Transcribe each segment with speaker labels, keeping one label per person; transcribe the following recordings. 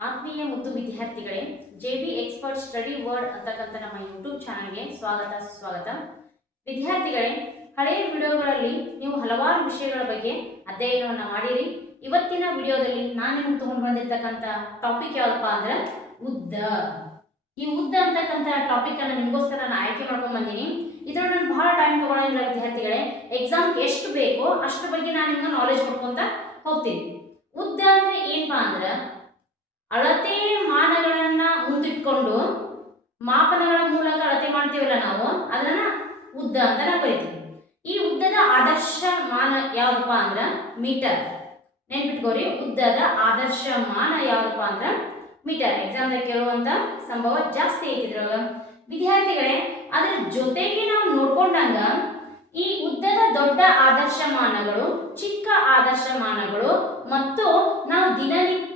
Speaker 1: ಆತ್ಮೀಯ ಮುದ್ದು ವಿದ್ಯಾರ್ಥಿಗಳೇ, J B expert study word ಅಂತಕ್ಕಂಥ ನಮ್ಮ ಯೂಟ್ಯೂಬ್ ಚಾನಲ್ಗೆ ಸ್ವಾಗತ, ಸುಸ್ವಾಗತ. ವಿದ್ಯಾರ್ಥಿಗಳೇ ಹಳೆಯ ವಿಡಿಯೋಗಳಲ್ಲಿ ನೀವು ಹಲವಾರು ವಿಷಯಗಳ ಬಗ್ಗೆ ಅಧ್ಯಯನವನ್ನು ಮಾಡಿರಿ. ಇವತ್ತಿನ ವಿಡಿಯೋದಲ್ಲಿ ನಾನು ನಿಮ್ಗೆ ತಗೊಂಡು ಬಂದಿರ್ತಕ್ಕಂಥ ಟಾಪಿಕ್ ಯಾವ್ದಪ್ಪ ಅಂದ್ರೆ ಉದ್ದ. ಈ ಉದ್ದ ಅಂತಕ್ಕಂಥ ಟಾಪಿಕ್ ಅನ್ನ ನಿಮಗೋಸ್ಕರ ನಾನು ಆಯ್ಕೆ ಮಾಡ್ಕೊಂಡು ಬಂದೀನಿ. ಇದ್ರಲ್ಲಿ ನಾನು ಬಹಳ ಟೈಮ್ ತಗೊಳ್ಳೋದಿಲ್ಲ ವಿದ್ಯಾರ್ಥಿಗಳೇ. ಎಕ್ಸಾಮ್ ಎಷ್ಟು ಬೇಕೋ ಅಷ್ಟರ ಬಗ್ಗೆ ನಾನು ನಿಮ್ಗೆ ನಾಲೆಜ್ ಕೊಡ್ಕೊಂತ ಹೋಗ್ತೀನಿ. ಉದ್ದ ಅಂದ್ರೆ ಏನಪ್ಪಾ ಅಂದ್ರೆ ಅಳತೆ ಮಾನಗಳನ್ನ ಮುಂದಿಟ್ಕೊಂಡು ಮಾಪನಗಳ ಮೂಲಕ ಅಳತೆ ಮಾಡ್ತೀವಲ್ಲ ನಾವು, ಅದನ್ನ ಉದ್ದ ಅಂತ ಕರಿತೀವಿ. ಈ ಉದ್ದದ ಆದರ್ಶ ಮಾನ ಯಾವ್ದಪ್ಪ ಅಂದ್ರ ಮೀಟರ್. ನೆನ್ಪಿಟ್ಕೋರಿ, ಉದ್ದದ ಆದರ್ಶ ಮಾನ ಯಾವ್ದಪ್ಪ ಅಂದ್ರ ಮೀಟರ್. ಎಕ್ಸಾಮ್ ಕೇಳುವಂತ ಸಂಭವ ಜಾಸ್ತಿ ಐತಿದ್ರ ವಿದ್ಯಾರ್ಥಿಗಳೇ, ಅದರ ಜೊತೆಗೆ ನಾವು ನೋಡ್ಕೊಂಡಂಗ ಈ ಉದ್ದದ ದೊಡ್ಡ ಆದರ್ಶ ಮಾನಗಳು, ಚಿಕ್ಕ ಆದರ್ಶ ಮಾನಗಳು ಮತ್ತು ನಾವು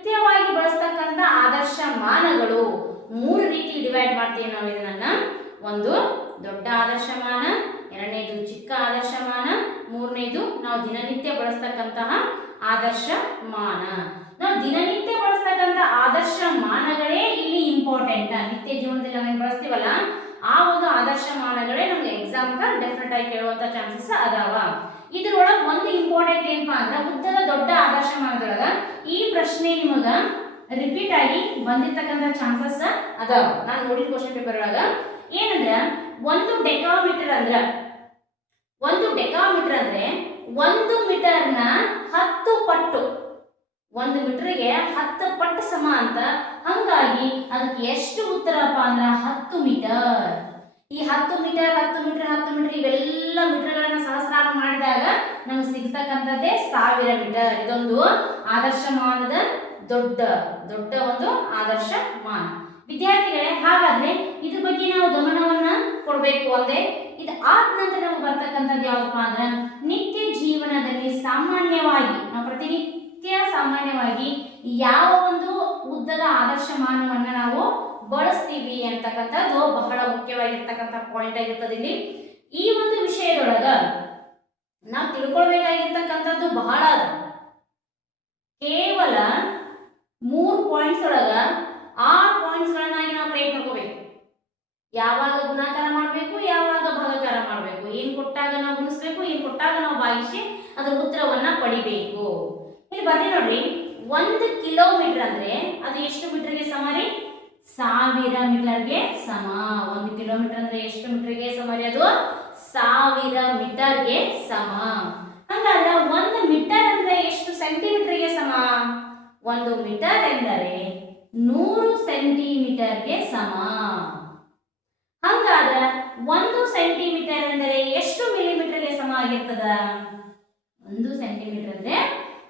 Speaker 1: ದಿನನಿತ್ಯವಾಗಿ ಬಳಸ್ತಕ್ಕಂಥ ಆದರ್ಶ ಮಾನಗಳು. ಮೂರು ರೀತಿ ಡಿವೈಡ್ ಮಾಡ್ತೀವಿ ನಾವು ಇದನ್ನ. ಒಂದು ದೊಡ್ಡ ಆದರ್ಶ ಮಾನ, ಎರಡನೇದು ಚಿಕ್ಕ ಆದರ್ಶ ಮಾನ, ಮೂರನೇದು ನಾವು ದಿನನಿತ್ಯ ಬಳಸ್ತಕ್ಕಂತಹ ಆದರ್ಶ ಮಾನ. ನಾವು ದಿನನಿತ್ಯ ಬಳಸ್ತಕ್ಕಂಥ ಆದರ್ಶ ಮಾನಗಳೇ ಇಲ್ಲಿ ಇಂಪಾರ್ಟೆಂಟ್ ನಿತ್ಯ ಜೀವನದಲ್ಲಿ ನಾವೇನು ಬಳಸ್ತೀವಲ್ಲ, ಆ ಒಂದು ಆದರ್ಶ ಮಾನಗಳೇ ನಮ್ಗೆ ಎಕ್ಸಾಮ್ಗೆ ಡೆಫಿನೆಟ್ ಆಗಿ ಕೇಳುವಂತ ಚಾನ್ಸಸ್ ಅದಾವ. ಇದ್ರೊಳಗೆ ಒಂದು ಇಂಪಾರ್ಟೆಂಟ್ ಏನಪ್ಪಾ ಅಂದ್ರೆ ಉತ್ತರ ದೊಡ್ಡ ಆದರ್ಶ ಮಾರ್ಗದೊಳಗ ಈ ಪ್ರಶ್ನೆ ನಿಮಗ ರಿಪೀಟ್ ಆಗಿ ಬಂದಿರ್ತಕ್ಕಂಥ ಚಾನ್ಸಸ್ ಅದಾವ. ನಾನು ನೋಡಿದ ಕ್ವಶನ್ ಪೇಪರ್ ಒಳಗ. ಏನಂದ್ರ ಒಂದು ಡೆಕಾಮೀಟರ್ ಅಂದ್ರ, ಒಂದು ಡೆಕಾಮೀಟರ್ ಅಂದ್ರೆ ಒಂದು ಮೀಟರ್ನ ಹತ್ತು ಪಟ್ಟು, ಒಂದು ಮೀಟರ್ಗೆ ಹತ್ತು ಪಟ್ಟು ಸಮ ಅಂತ. ಹಂಗಾಗಿ ಅದಕ್ಕೆ ಎಷ್ಟು ಉತ್ತರಪ್ಪ ಅಂದ್ರ ಹತ್ತು ಮೀಟರ್. ಈ ಹತ್ತು ಮೀಟರ್ ಹತ್ತು ಮೀಟರ್ ಹತ್ತು ಮೀಟರ್ ಇವೆಲ್ಲ ಮೀಟರ್ಗಳನ್ನ ಸಹಸ್ರಾರ ಮಾಡಿದಾಗ ನಮ್ಗೆ ಸಿಗ್ತಕ್ಕಂಥದ್ದೇ ಸಾವಿರ ಮೀಟರ್. ಇದೊಂದು ಆದರ್ಶ ಮಾನದ ದೊಡ್ಡ ದೊಡ್ಡ ಒಂದು ಆದರ್ಶ ಮಾನ ವಿದ್ಯಾರ್ಥಿಗಳೇ, ಹಾಗಾದ್ರೆ ಇದ್ರ ಬಗ್ಗೆ ನಾವು ಗಮನವನ್ನ ಕೊಡಬೇಕು ಅಂದ್ರೆ ಇದು ಆದ ನಂತರ ನಮ್ಗೆ ಬರ್ತಕ್ಕಂಥದ್ದು ಯಾವ್ದಪ್ಪ ಅಂದ್ರೆ ನಿತ್ಯ ಜೀವನದಲ್ಲಿ ಸಾಮಾನ್ಯವಾಗಿ, ನಾವು ಪ್ರತಿನಿತ್ಯ ಸಾಮಾನ್ಯವಾಗಿ ಯಾವ ಒಂದು ಉದ್ದದ ಆದರ್ಶ ಮಾನವನ್ನ ನಾವು ಬಳಸ್ತೀವಿ ಅಂತಕ್ಕಂಥದ್ದು ಬಹಳ ಮುಖ್ಯವಾಗಿರ್ತಕ್ಕಂಥ ಪಾಯಿಂಟ್ ಆಗಿರ್ತದೆ ಇಲ್ಲಿ. ಈ ಒಂದು ವಿಷಯದೊಳಗ ನಾವು ತಿಳ್ಕೊಳ್ಬೇಕಾಗಿರ್ತಕ್ಕಂಥದ್ದು ಬಹಳ ಕೇವಲ ಮೂರು ಪಾಯಿಂಟ್ಸ್ ಒಳಗ ಆರು ಪಾಯಿಂಟ್ಸ್ ಗಳನ್ನಾಗಿ ನಾವು ಕ್ರಿಯೇಟ್ ಮಾಡ್ಕೋಬೇಕು. ಯಾವಾಗ ಗುಣಾಕಾರ ಮಾಡಬೇಕು, ಯಾವಾಗ ಭಾಗಾಕಾರ ಮಾಡಬೇಕು. ಏನ್ ಕೊಟ್ಟಾಗ ನಾವು ಗುಣಿಸ್ಬೇಕು, ಏನ್ ಕೊಟ್ಟಾಗ ನಾವು ಭಾಗಿಸಿ ಅದರ ಉತ್ತರವನ್ನ ಪಡಿಬೇಕು. ಇಲ್ಲಿ ಬರ್ರಿ ನೋಡ್ರಿ, ಒಂದು ಕಿಲೋಮೀಟರ್ ಅಂದ್ರೆ ಅದು ಎಷ್ಟು ಮೀಟರ್ಗೆ ಸಮ ಸಾವಿರ ಮೀಟರ್ಗೆ ಸಮ. ಒಂದು ಕಿಲೋಮೀಟರ್ ಅಂದ್ರೆ ಎಷ್ಟು ಮೀಟರ್ಗೆ ಸಮ ರೀ ಅದು? ಸಾವಿರ ಮೀಟರ್ಗೆ ಸಮ. ಹಂಗಾದ್ರೆ ಒಂದು ಮೀಟರ್ ಅಂದ್ರೆ ಎಷ್ಟು ಸೆಂಟಿಮೀಟರ್ಗೆ ಸಮ? ಒಂದು ಮೀಟರ್ ಎಂದರೆ ನೂರು ಸೆಂಟಿಮೀಟರ್ಗೆ ಸಮ. ಹಂಗಾದ್ರೆ ಒಂದು ಸೆಂಟಿಮೀಟರ್ ಎಂದರೆ ಎಷ್ಟು ಮಿಲಿಮೀಟರ್ಗೆ ಸಮ ಆಗಿರ್ತದ? ಒಂದು ಸೆಂಟಿಮೀಟರ್ ಅಂದ್ರೆ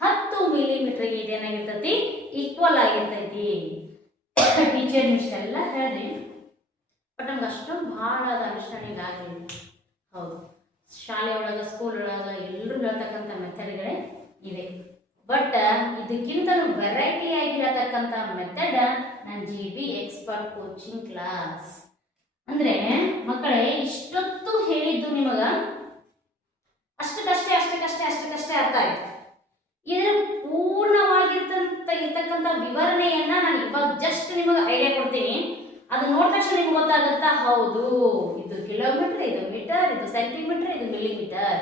Speaker 1: ಹತ್ತು ಮಿಲಿಮೀಟರ್ಗೆ ಇದೇನಾಗಿರ್ತೈತಿ ಈಕ್ವಲ್ ಆಗಿರ್ತೈತಿ. ಟೀಚರ್ ಇಷ್ಟೆಲ್ಲ ಹೇಳ್ರಿ ಬಟ್ ನಮ್ಗೆ ಅಷ್ಟೊಂದು ಭಾಳ ಅದು ಅನುಷ್ಠಾನಿಗೆ ಹೌದು. ಶಾಲೆ ಒಳಗೆ ಸ್ಕೂಲ್ ಒಳಗೆ ಎಲ್ಲರೂ ಹೇಳ್ತಕ್ಕಂಥ ಮೆಥಡ್ಗಳೇ ಇವೆ. ಬಟ್ ಇದಕ್ಕಿಂತಲೂ ವೆರೈಟಿ ಆಗಿರತಕ್ಕಂಥ ಮೆಥಡ್ ನನ್ನ G B expert coaching class ಅಂದರೆ ಮಕ್ಕಳೇ, ಇಷ್ಟೊತ್ತು ಹೇಳಿದ್ದು ನಿಮಗೆ ಅಷ್ಟಕ್ಕಷ್ಟೇ ಅಷ್ಟಕ್ಕಷ್ಟೇ ಅಷ್ಟಕ್ಕಷ್ಟೇ ಅರ್ಥ ಆಯ್ತು. ಇದರ ಪೂರ್ಣವಾಗಿರ್ತಂತ, ಇರ್ತಕ್ಕಂಥ ವಿವರಣೆಯನ್ನ ನಾನು ಇವಾಗ ಜಸ್ಟ್ ನಿಮಗೆ ಐಡಿಯಾ ಕೊಡ್ತೀನಿ. ಅದು ನೋಡಿದ ತಕ್ಷಣ ನಿಮ್ಗೆ ಗೊತ್ತಾಗುತ್ತಾ? ಹೌದು. ಇದು ಕಿಲೋಮೀಟರ್ ಇದು ಮೀಟರ್ ಇದು ಸೆಂಟಿಮೀಟರ್ ಇದು ಮಿಲಿಮೀಟರ್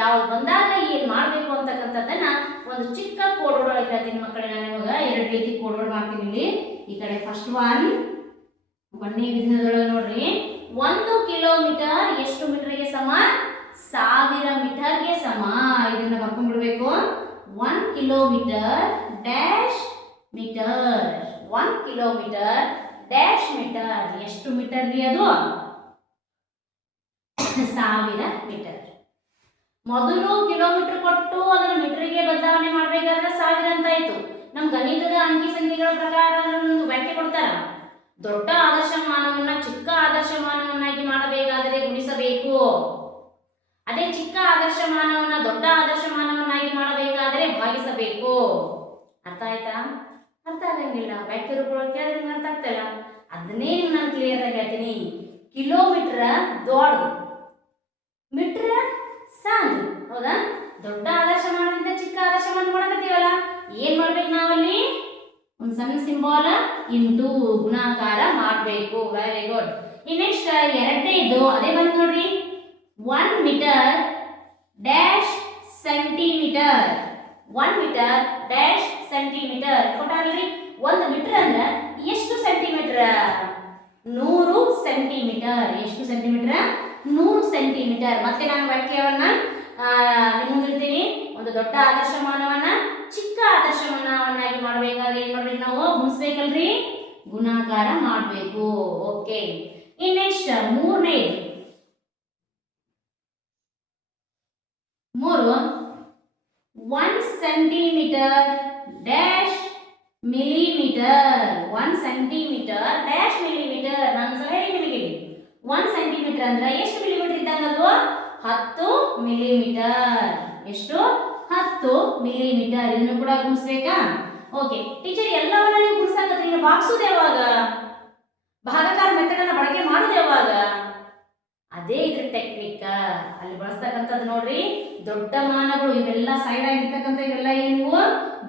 Speaker 1: ಯಾವ್ದು ಬಂದಾಗ ಏನು ಮಾಡಬೇಕು ಅಂತಕ್ಕಂಥದ್ದನ್ನ ಒಂದು ಚಿಕ್ಕ ಕೋಡ್ ಒಳಗೆ ಹೇಳ್ತೀನಿ ಮಕ್ಕಳೇ ನಾನು ನಿಮಗೆ ಎರಡು ರೀತಿ ಕೋಡ್ ವರ್ಡ್ ಮಾಡ್ತೀನಿ ಇಲ್ಲಿ. ಈ ಕಡೆ ಫಸ್ಟ್ ಒನ್ ಒಂದನೇ ವಿಧಾನದೊಳಗೆ ನೋಡ್ರಿ. ಒಂದು ಕಿಲೋಮೀಟರ್ ಎಷ್ಟು ಮೀಟರ್ಗೆ ಸಮ? ಸಾವಿರ ಮೀಟರ್ಗೆ ಸಮ. ಇದನ್ನ ಬರ್ಕೊಂಡ್ಬಿಡ್ಬೇಕು. One kilometre dash metre one kilometre dash metre ಎಷ್ಟು ಮೀಟರ್ ರೀ ಅದು? ಸಾವಿರ ಮೀಟರ್ ಮೊದಲು ಕಿಲೋಮೀಟರ್ ಕೊಟ್ಟು ಅದನ್ನ ಮೀಟರ್ಗೆ ಬದಲಾವಣೆ ಮಾಡಬೇಕಾದ್ರೆ ಸಾವಿರ ಅಂತ ಆಯ್ತು. ನಮ್ಮ ಗಣಿತದ ಅಂಕಿ ಸಂಖ್ಯೆಗಳ ಪ್ರಕಾರ ಒಂದು ವ್ಯಾಖ್ಯೆ ಕೊಡ್ತಾರ. ದೊಡ್ಡ ಆದರ್ಶ ಮಾನವನ್ನ ಚಿಕ್ಕ ಆದರ್ಶ ಮಾನವನ್ನಾಗಿ ಮಾಡಬೇಕಾದರೆ ಗುಣಿಸಬೇಕು. ಅದೇ ಚಿಕ್ಕ ಆದರ್ಶ ಮಾನವನ ದೊಡ್ಡ ಆದರ್ಶ ಮಾನವನ್ನಾಗಿ ಮಾಡಬೇಕಾದ್ರೆ ಭಾಗಿಸಬೇಕು ಅರ್ಥ ಆಯ್ತಾ? ಅರ್ಥ ಆಗಂಗಿಲ್ಲ ವ್ಯಾಖ್ಯ ರೂಪಕ್ಕೆ ನಿಮ್ಗೆ ಅರ್ಥ ಆಗ್ತಾಯಿಲ್ಲ ಅದನ್ನೇ ನಿಮ್ಗೆ ನಾನು ಕ್ಲಿಯರ್ ಆಗಿ ಹೇಳ್ತೀನಿ. ಕಿಲೋಮೀಟರ್ ದೊಡ್ಡ ಮೀಟರ್ ಸಣ್ಣ ಹೌದಾ? ದೊಡ್ಡ ಆದರ್ಶ ಮಾನವದಿಂದ ಚಿಕ್ಕ ಆದರ್ಶ ಮಾನವ ಮಾಡಕತ್ತೀವಲ್ಲ? ಏನ್ ಮಾಡ್ಬೇಕು ನಾವಲ್ಲಿ? ಒಂದು ಸಣ್ಣ ಸಿಂಬಾಲ್ ಇಂಟು ಗುಣಾಕಾರ ಮಾಡಬೇಕು. ವೆರಿ ಗುಡ್ ಈ ನೆಕ್ಸ್ಟ್ ಎರಡನೇದು, ಅದೇ ಬಂತು ನೋಡ್ರಿ. One metre dash centimetre 1 metre dash centimetre ಕೊಟ್ಟಾರಲ್ರಿ 1 metre ಅಂದ್ರೆ ಎಷ್ಟು ಸೆಂಟಿಮೀಟರ್ 100 ಸೆಂಟಿಮೀಟರ್ ಎಷ್ಟು ಸೆಂಟಿಮೀಟರ್ 100 ಸೆಂಟಿಮೀಟರ್ ಮತ್ತೆ ನಾನು ವಾಕ್ಯವನ್ನ ಇಡ್ತೀನಿ ಒಂದು ದೊಡ್ಡ ಆದರ್ಶಮಾನವನ್ನ, ಚಿಕ್ಕ ಆದರ್ಶಮಾನವನ್ನಾಗಿ ಮಾಡಬೇಕಾದ್ರೆ ಏನು ಮಾಡ್ಬೇಕು ನಾವು? ಗುಣಿಸ್ಬೇಕಲ್ರಿ? ಗುಣಾಕಾರ ಮಾಡಬೇಕು. ಓಕೆ ಇನ್ ನೆಕ್ಸ್ಟ್ ಮೂರನೇದು. ಮೂರು. One centimetre dash millimetre one centimetre dash millimetre ನಾನು ಸಲ ಹೇಳಿ ನಿಮಗೆ ಒನ್ ಸೆಂಟಿಮೀಟರ್ ಅಂದ್ರೆ ಎಷ್ಟು ಮಿಲಿಮೀಟರ್ ಇದ್ದಂಗೆ ಅದು ಹತ್ತು ಮಿಲಿಮೀಟರ್ ಎಷ್ಟು? ಹತ್ತು ಮಿಲಿಮೀಟರ್ ಇದನ್ನು ಕೂಡ ಗುಣಿಸ್ಬೇಕಾ? ಓಕೆ ಟೀಚರ್ ಎಲ್ಲವನ್ನ ನೀವು ಗುಣಿಸಾಕತ್ರಿ ನೀವು ಭಾಗಿಸೋದು ಯಾವಾಗ? ಭಾಗಕಾರ ಮೆಥಡ್ ಅನ್ನ ಬಳಕೆ ಯಾವಾಗ ಅದೇ ಇದ್ರ ಟೆಕ್ನಿಕ್ ಅಲ್ಲಿ ಬಳಸ್ತಕ್ಕಂಥದ್ದು ನೋಡ್ರಿ, ದೊಡ್ಡ ಮಾನಗಳು, ಇವೆಲ್ಲ ಸೈಡ್ ಆಗಿರ್ತಕ್ಕಂಥ ಇವೆಲ್ಲ ಏನು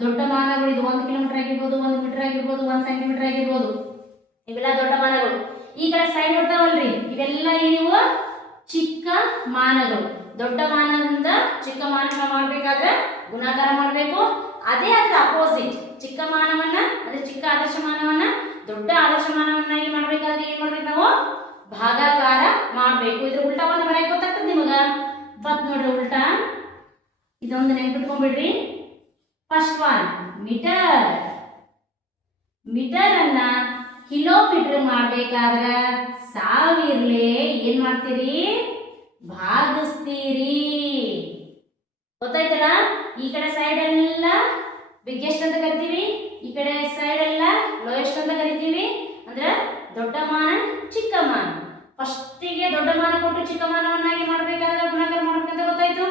Speaker 1: ದೊಡ್ಡ ಮಾನಗಳು, ಇದು ಒಂದು ಕಿಲೋಮೀಟರ್ ಆಗಿರ್ಬೋದು, ಒಂದು ಮೀಟರ್ ಆಗಿರ್ಬೋದು, ಒಂದು ಸೆಂಟಿಮೀಟರ್ ಆಗಿರ್ಬೋದು. ಇವೆಲ್ಲ ದೊಡ್ಡ ಮಾನಗಳು. ಈ ಕಡೆ ಸೈಡ್ ಬರ್ತಾವಲ್ರಿ ಇವೆಲ್ಲ ಏನಿವು ಚಿಕ್ಕ ಮಾನಗಳು. ದೊಡ್ಡ ಮಾನದಿಂದ ಚಿಕ್ಕ ಮಾನಗಳ ಮಾಡ್ಬೇಕಾದ್ರೆ ಗುಣಾಕಾರ ಮಾಡಬೇಕು. ಅದೇ ಅದರ ಅಪೋಸಿಟ್ ಚಿಕ್ಕ ಮಾನವನ್ನ ಅದೇ ಚಿಕ್ಕ ಆದರ್ಶ ಮಾನವನ್ನ, ದೊಡ್ಡ ಆದರ್ಶ ಮಾನವನ್ನಾಗಿ ಮಾಡ್ಬೇಕಾದ್ರೆ ಏನ್ ಮಾಡ್ಬೇಕು ನಾವು? ಭಾಗಾಕಾರ ಮಾಡಬೇಕು. ಇದ್ರ ಉಲ್ಟಾ ಒಂದು ಬರೆಯಕ್ಕೆ ಗೊತ್ತಾಗ್ತದೆ ನಿಮಗ? ಬತ್ ನೋಡ್ರಿ ಉಲ್ಟಾ. ಇದೊಂದು ನೆನ್ಪಿಟ್ಕೊಂಡ್ಬಿಡ್ರಿ ಫಸ್ಟ್ ಒನ್ ಮೀಟರ್ ಮೀಟರ್ ಅನ್ನ ಕಿಲೋಮೀಟರ್ ಮಾಡ್ಬೇಕಾದ್ರ ಸಾವಿರ್ಲೆ ಏನ್ ಮಾಡ್ತೀರಿ? ಭಾಗಿಸ್ತೀರಿ. ಗೊತ್ತಾಯ್ತಲ್ಲ? ಈ ಕಡೆ ಸೈಡ್ ಎಲ್ಲ ಬಿಗ್ಗೆಸ್ಟ್ ಅಂತ ಕರಿತೀವಿ, ಈ ಕಡೆ ಸೈಡ್ ಎಲ್ಲ ಲೋಯೆಸ್ಟ್ ಅಂತ ಕರಿತೀವಿ. ದೊಡ್ಡ ಮಾನ ಚಿಕ್ಕ ಮಾನ ಫಸ್ಟಿಗೆ ದೊಡ್ಡ ಮಾನ ಕೊಟ್ಟು ಚಿಕ್ಕ ಮಾನವನ್ನಾಗಿ ಮಾಡಬೇಕಾದ್ರೆ ಗುಣಾಕಾರ ಮಾಡಬೇಕಂತ ಗೊತ್ತಾಯ್ತು?